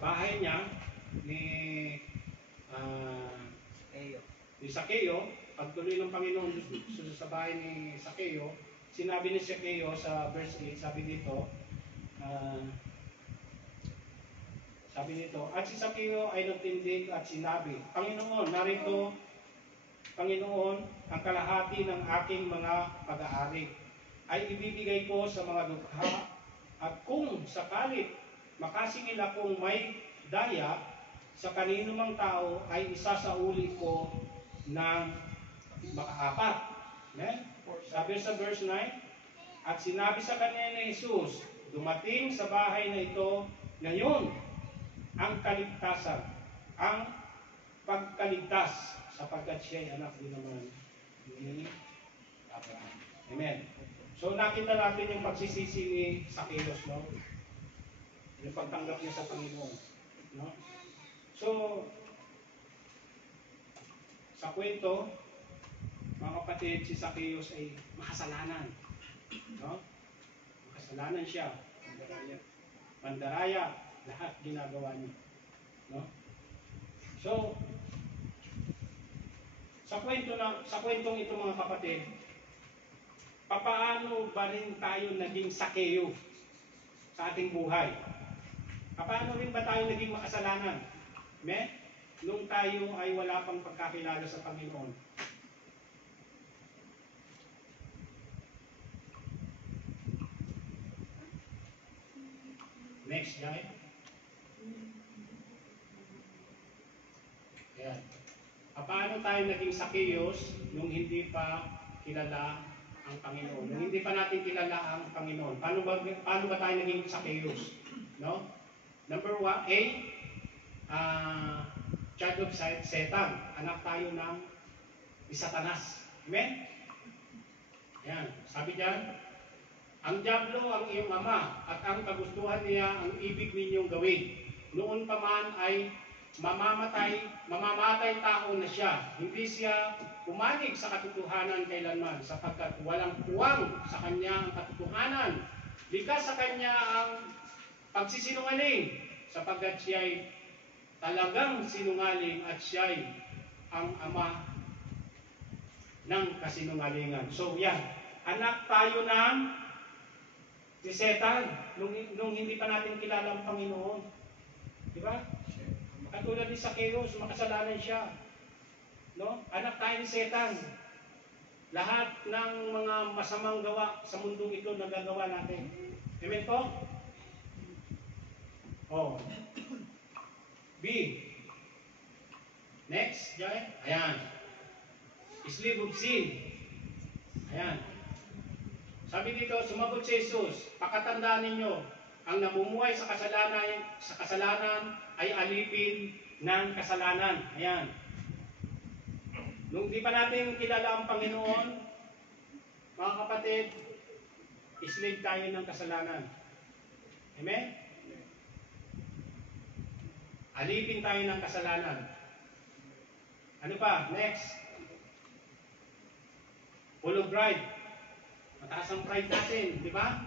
bahay niya, ni Sakeo, pagtuloy ng Panginoon sa bahay ni Sakeo, sinabi ni Sakeo sa verse 8, sabi dito, at si Sakeo ay nagtindig at sinabi, Panginoon, narito, Panginoon, ang kalahati ng aking mga pag-aari ay ibibigay ko sa mga dukha, at kung sakalit makasingil akong may daya sa kanino mang tao, ay isasauli ko ng makaapat. Amen? Sabi sa verse 9, at sinabi sa kanya ni Jesus, dumating sa bahay na ito ngayon ang kaligtasan, ang pagkaligtas, sapagkat siya ay anak din naman ni Abraham. Amen. So nakita natin yung pagsisisi ni Sakeo, no? Yung pagtanggap niya sa Panginoon, no? So sa kwento, mga kapatid, si Sakeo ay makasalanan, no? Makasalanan siya, mandaraya, lahat ginagawa niya, no? So sa kwentong ito mga kapatid, papaano ba rin tayo naging Sakeo sa ating buhay? Paano rin ba tayo naging makasalanan? Nung tayo ay wala pang pagkakilala sa Panginoon. Next, Jai. Ayan. Paano tayo naging Sakeos nung hindi pa kilala ang Panginoon? Nung hindi pa natin kilala ang Panginoon. Paano ba tayo naging Sakeos? No? Number 1, child of Satan. Anak tayo ng Satanas. Amen? Ayan. Sabi diyan, ang diablo ang iyong ama at ang kagustuhan niya ang ibig ninyong gawin. Noon pa man ay mamamatay tao na siya. Hindi siya umanig sa katotohanan kailanman sapagkat walang puwang sa kanya ang katotohanan. Likas sa kanya ang pagsisinungaling sapagkat siya ay talagang sinungaling at siya ay ang ama ng kasinungalingan. So yan, anak tayo ng si Satan nung hindi pa natin kilala ang Panginoon. Di ba? Katulad ni Sakeos, makasalanan siya. No? Anak tayo ni Satan. Lahat ng mga masamang gawa sa mundong ito nagagawa natin. Amen po? Oh. B. Next, Jai. Ayan. Slave of sin. Ayan. Sabi dito, sumagot si Jesus, pakatandaan ninyo, ang namumuhay sa kasalanan ay alipin ng kasalanan. Ayan. Nung di pa natin kilala ang Panginoon, mga kapatid, slave tayo ng kasalanan. Amen? Alipin tayo ng kasalanan. Ano pa? Next. Full of pride. Mataas ang pride natin, di ba?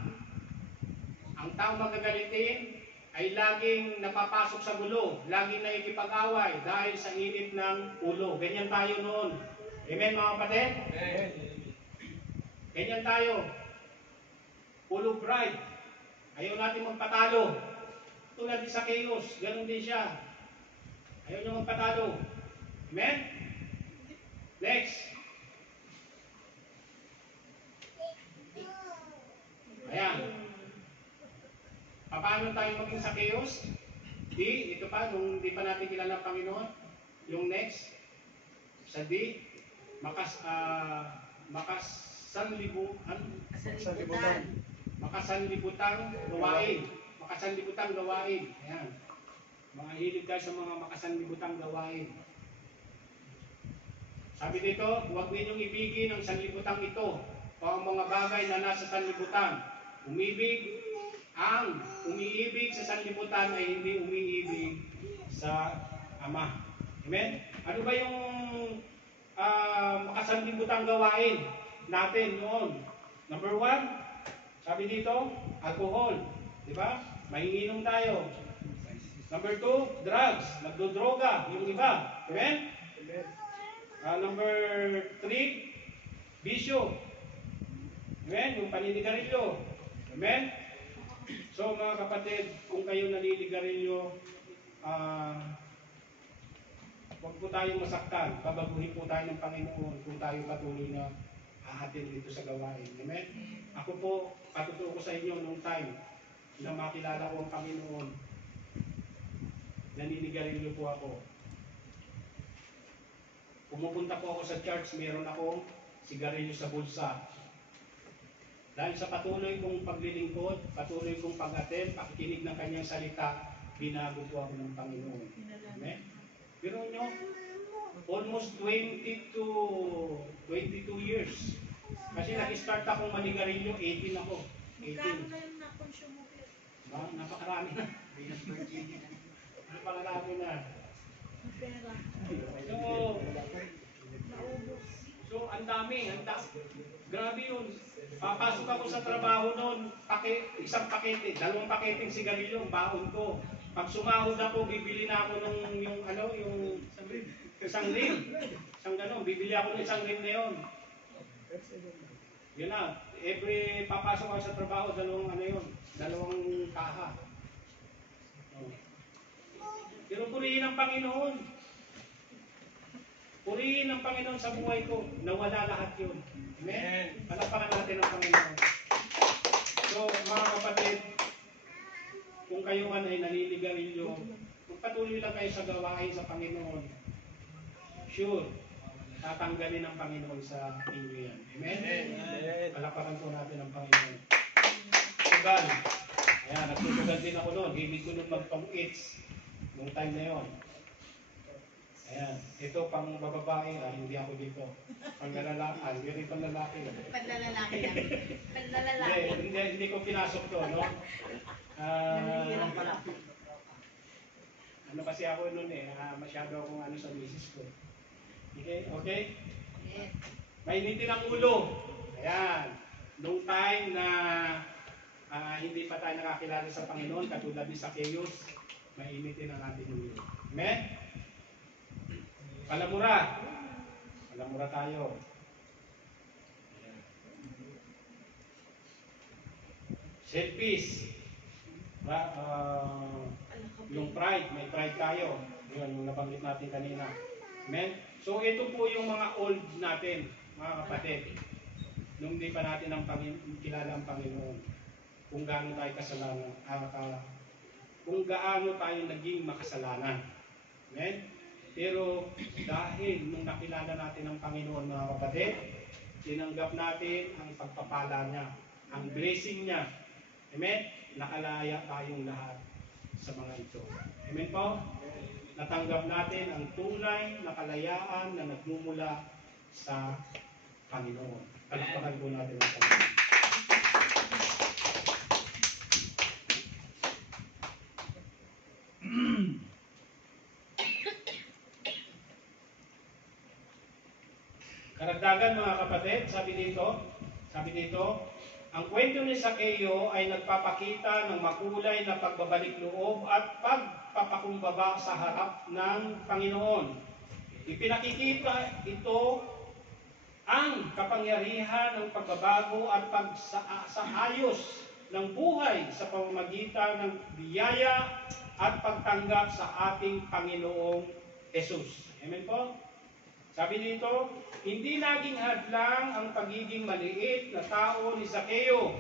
Ang taong magagalitin ay laging napapasok sa gulo, laging nakikipag-away dahil sa init ng ulo. Ganyan tayo noon. Amen, mga kapatid? Amen. Ganyan tayo. Full of pride. Ayaw natin magpatalo. Tulad ni Zacchaeus, ganun din siya. Ayaw niya magpatalo. Amen? Next. Ayan. Paano tayo maging Zacchaeus? Ito pa, nung di pa natin kilala ang Panginoon. Yung next. Sa D, makasanlibutang gawain. Makasanlibutang gawain. Ayan. Mga hilig tayo sa mga makasanlibutang gawain. Sabi dito, huwag ninyong ibigin ang sanlibutang ito o ang mga bagay na nasa sanlibutan. Ang umiibig sa sanlibutan ay hindi umiibig sa Ama. Amen? Ano ba yung makasanlibutang gawain natin noon? Number 1, sabi dito, alcohol. Di ba? Mahinginom tayo. Number 2, drugs. Nagdodroga, yung iba. Amen? Number 3, bisyo. Amen? Yung paninigarilyo. Amen? So mga kapatid, kung kayo naliligarilyo, huwag po tayong masaktan. Babaguhin po tayo ng Panginoon kung tayo patuloy na ahatin dito sa gawain. Amen? Ako po, patutuo ko sa inyo nung time na makilala ko ang Panginoon. Naninigarilyo po ako. Pumupunta po ako sa church, meron akong sigarilyo sa bulsa. Dahil sa patuloy kong paglilingkod, patuloy kong pag-attend, pakikinig ng kanyang salita, binago po ako ng Panginoon. Amen? Pero nyo, almost 20 to 22 years. Kasi nag-start akong manigarilyo, 18 ako. 18. Magkano na yung na-consume mo? Napakarami na. Napakarami na. Pera. So, ang dami. Grabe yun. Papasok ako sa trabaho noon, isang pakete, 2 paketeng sigarilyo, baon ko. Pag sumahod ako, bibili na ako ng yung isang rim. Isang gano'n, bibili ako ng isang rim na yun. Yun na, papasok ako sa trabaho, 2 kaha. Pero purihin ang Panginoon. Purihin ang Panginoon sa buhay ko. Nawala lahat yun. Amen? Palapakan natin ang Panginoon. So, mga kapatid, kung kayo man ay naniligarilyo, magpatuloy lang kayo sa gawain sa Panginoon. Sure, tatanggalin ng Panginoon sa inyo yan. Amen? Palapakan po natin ang Panginoon. Sugal. Ayan, nagsusugal din ako noon. Hibig ko nung mag-pang-its. Nung time na yun. Ayan, ito pang bababae, hindi ako dito. Pang lalaki, hindi pang lalaki. Panlalalaki lang. Panlalalaki. Hindi ko pinasok to, no? Ano kasi ako noon masyado akong sa misis ko. Okay? Yes. Mainitin ang ulo. Ayan, nung time na hindi pa tayo nakakilala sa Panginoon, katulad ni Zacchaeus, mainitin ang ating ulo. Amen? Palamura. Palamura tayo. Selfish. Yung pride, may pride tayo. Yun, yung nabanggit natin kanina. Amen? So ito po yung mga old natin, mga kapatid. Nung di pa natin kilala ang Panginoon. Kung gaano tayo kasalanan. Kung gaano tayo naging makasalanan. Amen? Pero dahil nung nakilala natin ang Panginoon, mga kapatid, tinanggap natin ang pagpapala niya, ang blessing niya. Amen? Nakalaya tayong lahat sa mga ito. Amen po? Natanggap natin ang tunay na kalayaan na nagmumula sa Panginoon. Palakpakan po natin ang Panginoon. Karagdagan mga kapatid, sabi dito, ang kwento ni Zaccheo ay nagpapakita ng makulay na pagbabalik loob at pagpapakumbaba sa harap ng Panginoon. Ipinakikita ito ang kapangyarihan ng pagbabago at pagsaayos ng buhay sa pamamagitan ng biyaya at pagtanggap sa ating Panginoong Jesus. Amen po? Sabi dito, hindi naging hadlang ang pagiging maliit na tao ni Zaccheo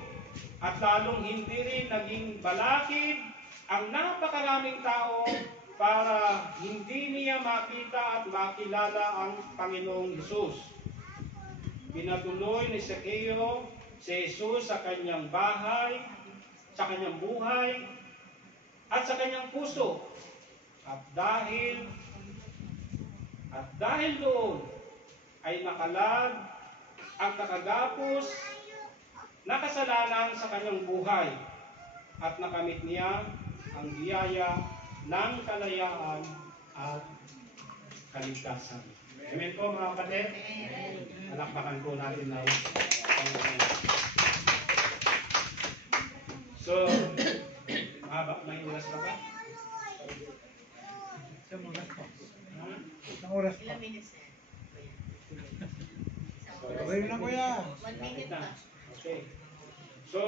at lalong hindi rin naging balakid ang napakaraming tao para hindi niya makita at makilala ang Panginoong Jesus. Pinatuloy ni Zaccheo si Jesus sa kanyang bahay, sa kanyang buhay, at sa kanyang puso. At dahil doon ay nakalag ang nakagapos na kasalanan sa kanyang buhay at nakamit niya ang biyaya ng kalayaan at kaligtasan. Amen po mga kapatid. Alakpakan po natin na So, may oras pa ba? Isang oras pa. Isang oras pa. Ilang minutes na? Gawin mo na kuya. 1 minute pa. Okay. So,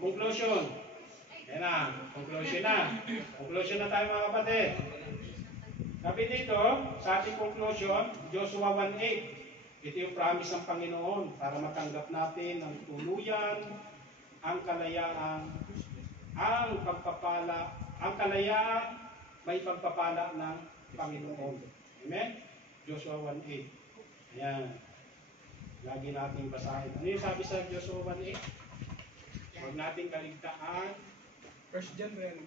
conclusion. Yan na. Conclusion na tayo mga kapatid. Sabi dito, sa ating conclusion, Joshua 1:8. Ito yung promise ng Panginoon para matanggap natin ang tuluyan, ang kalayaan, ang kalayaan may pagpapala ng Panginoon. Amen? Joshua 1:8. Ayan. Lagi nating basahin. Ano yung sabi sa Joshua 1:8? Huwag nating kaligtaan. First John rin.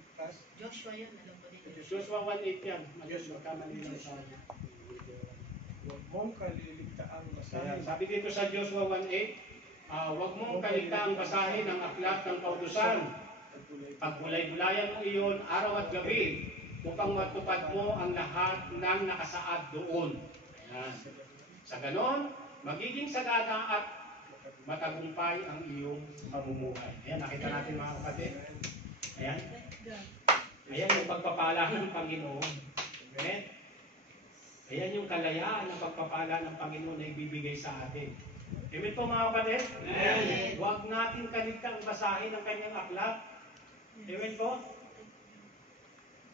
Joshua yun, alam ko din. Joshua 1:8 yan. Magkamali lang sa Huwag mong kaliligtaang Ayan. basahin. Sabi dito sa Joshua 1:8, huwag mong kaligtaang basahin ang aklat ng kautusan. Pagbulay-bulayan mo iyon araw at gabi upang matupad mo ang lahat ng nakasaad doon. Ayan. Sa ganon, magiging sagana at matagumpay ang iyong pamumuhay. Ayan, nakita natin mga kapatid. Ayan. Ayan yung pagpapala ng Panginoon. Amen? Ayan yung kalayaan ng pagpapala ng Panginoon na ibibigay sa atin. Amen po mga kapatid? Amen. Huwag natin kaligtang basahin ang kanyang aklat. Amen po?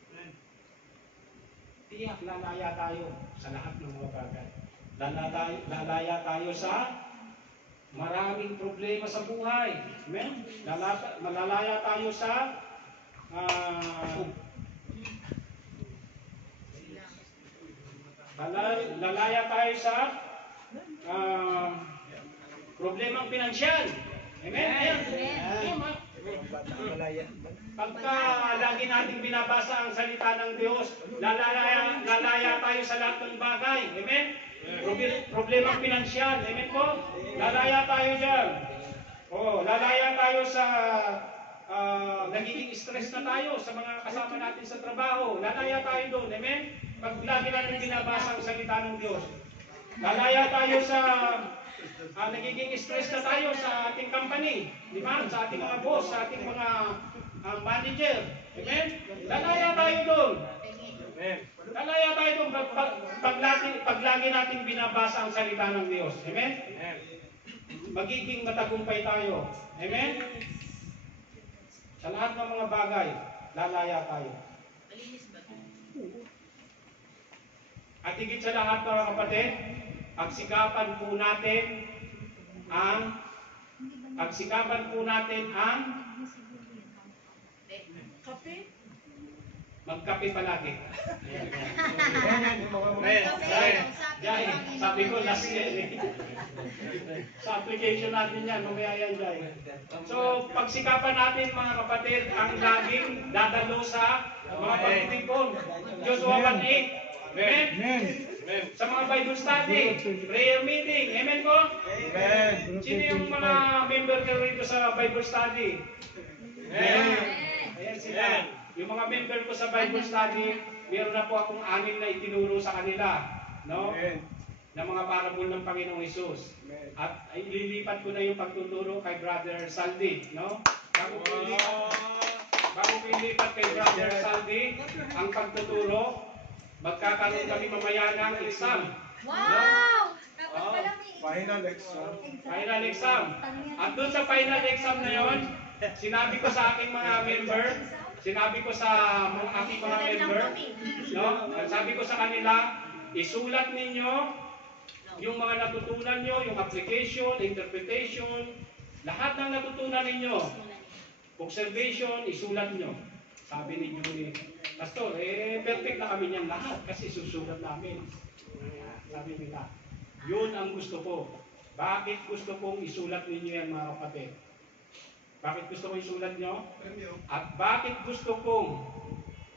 Amen. Tiyak, lalaya tayo sa lahat ng mga bagay. Lalaya tayo sa maraming problema sa buhay. Amen? Malalaya tayo sa lalaya tayo sa problemang pinansyal. Amen? Ayan. Amen. Malaya. Pagka lagi nating binabasa ang salita ng Diyos, lalaya tayo sa lahat ng bagay. Amen? Problemang pinansyal. Amen po? Lalaya tayo dyan. Lalaya tayo sa nagiging stress na tayo sa mga kasama natin sa trabaho. Lalaya tayo doon. Amen? Pag lagi natin binabasa ang salita ng Diyos. Lalaya tayo sa nagiging stress na tayo sa ating company. Di ba? Sa ating mga boss, sa ating mga manager. Amen? Lalaya tayo doon. Amen. Lalaya tayo doon pag lagi natin binabasa ang salita ng Diyos. Amen? Amen. Magiging matagumpay tayo. Amen? Sa lahat ng mga bagay, lalaya tayo. Malinis ba? At higit sa lahat mga kapatid, pagsikapan po natin ang Kape? magkape palagi. Jai, sabi ko last year eh. Sa application natin yan, mamaya yan Jai. So, pagsikapan natin mga kapatid ang laging dadalo sa mga pagtitipon. Joshua 1:8. Amen? Amen. Sa mga Bible study, prayer meeting. Amen po? Amen. Sino yung mga member kayo rito sa Bible study? Amen. Ayan sila. Yung mga member ko sa Bible study, meron na po akong 6 na itinuro sa kanila. No? Amen. ng mga parable ng Panginoong Hesus. Amen. At ililipat ko na yung pagtuturo kay Brother Saldi, no? Bago ko ilipat kay Brother Saldi ang pagtuturo, magkakaroon kami mamaya ng exam. Wow! Tapos pala may Final exam. Final exam. At doon sa final exam na yon, sinabi ko sa aking mga member, sinabi ko sa aking mga member, no? Sabi ko sa kanila, isulat ninyo yung mga natutunan nyo, yung application, interpretation, lahat ng natutunan ninyo. Observation, isulat nyo. Sabi ni Julie, Pastor, perfect na kami niyan lahat kasi susulat namin. Sabi nila, yun ang gusto ko. Bakit gusto kong isulat ninyo yan mga kapatid? Bakit gusto kong isulat nyo? At bakit gusto kong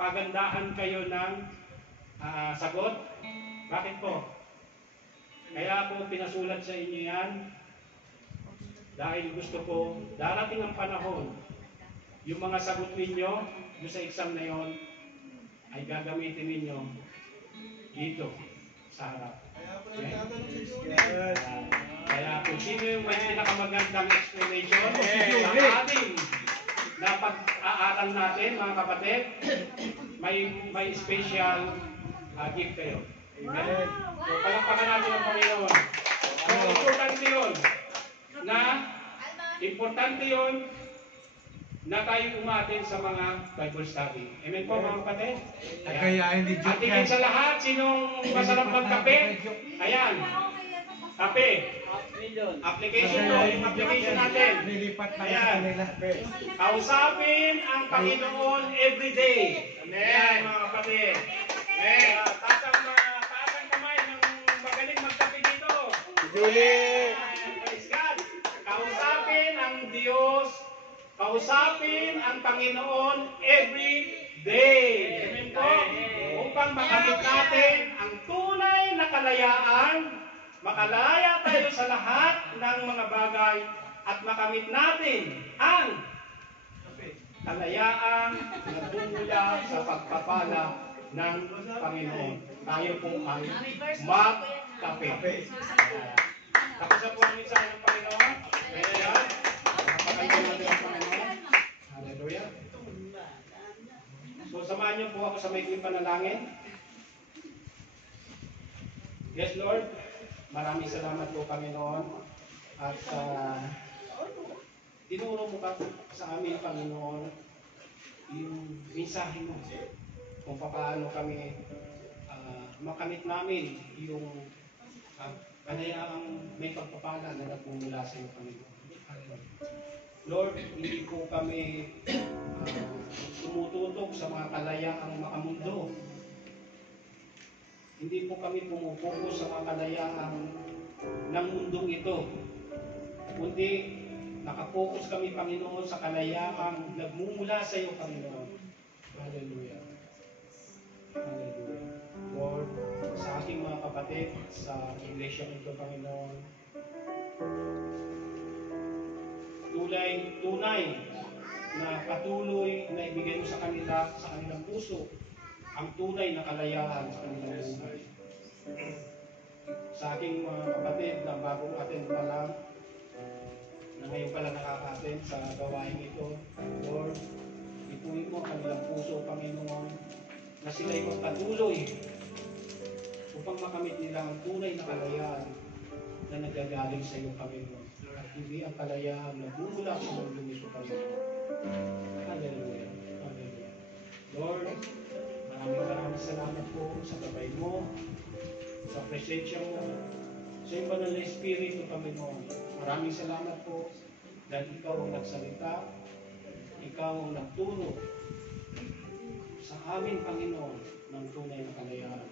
pagandahan kayo ng sagot? Bakit po? Kaya ako pinasulat sa inyo yan dahil gusto ko darating ang panahon yung mga sagot ninyo yung sa exam na yon ay gagamitin ninyo dito sa harap. Yes. Kaya kung sino yung may pinakamagandang explanation sa ating na pag-aaral natin mga kapatid, may special gift kayo. Amen. So, palakpakan natin ang Panginoon. So, importante yun na tayo umatin sa mga Bible study. Amen po mga kapatid? Ayan. At higit sa lahat, sinong masarap magkape? Ayan. Kape. Application to. Yung application natin. Ayan. Kausapin ang Panginoon everyday. Amen mga kapatid. Amen. Taas ang kamay ng magaling magkape dito. Julie. Praise God. Kausapin ang Diyos. Kausapin ang Panginoon every day. Amen po. Upang makamit natin ang tunay na kalayaan, makalaya tayo sa lahat ng mga bagay at makamit natin ang kalayaan na bumula sa pagpapala ng Panginoon. Tayo po ay magkape. Tapos na po ang mensahe ng Panginoon. Ayan. Napakaganda natin ang Panginoon. Hallelujah. So, samahan niyo po ako sa maikling panalangin. Yes, Lord. Maraming salamat po, Panginoon. At tinuro mo ka sa amin, Panginoon, yung mensahe mo kung paano kami makamit namin yung kanayaang may pagpapala na nagmumula sa iyo, Panginoon. Lord, hindi po kami tumututok sa mga kalayaang makamundo. Hindi po kami pumupokus sa mga kalayaang ng mundong ito. Kundi nakapokus kami, Panginoon, sa kalayaang nagmumula sa iyo, Panginoon. Hallelujah. Hallelujah. Lord, sa aking mga kapatid, sa iglesia nito, Panginoon, tunay na patuloy na ibigay mo sa kanila, sa kanilang puso, ang tunay na kalayaan sa kanilang buhay. Sa aking mga kapatid na bagong attend pa lang, na ngayon pala nakaka-attend sa gawain ito, Lord, ipunin mo ang kanilang puso, Panginoon, na sila'y magpatuloy upang makamit nila ang tunay na kalayaan na nagagaling sa iyo, Panginoon. At hindi ang kalayaan na bumula sa mundong ito, Panginoon. Hallelujah. Hallelujah. Lord, maraming salamat po sa gabay mo, sa presensya mo, sa iyong banal na Espiritu, Panginoon. Maraming salamat po dahil ikaw ang nagsalita, ikaw ang nagturo sa amin, Panginoon, ng tunay na kalayaan.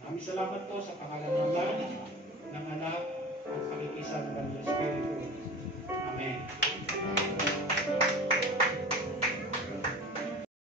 Maraming salamat po sa pangalan ng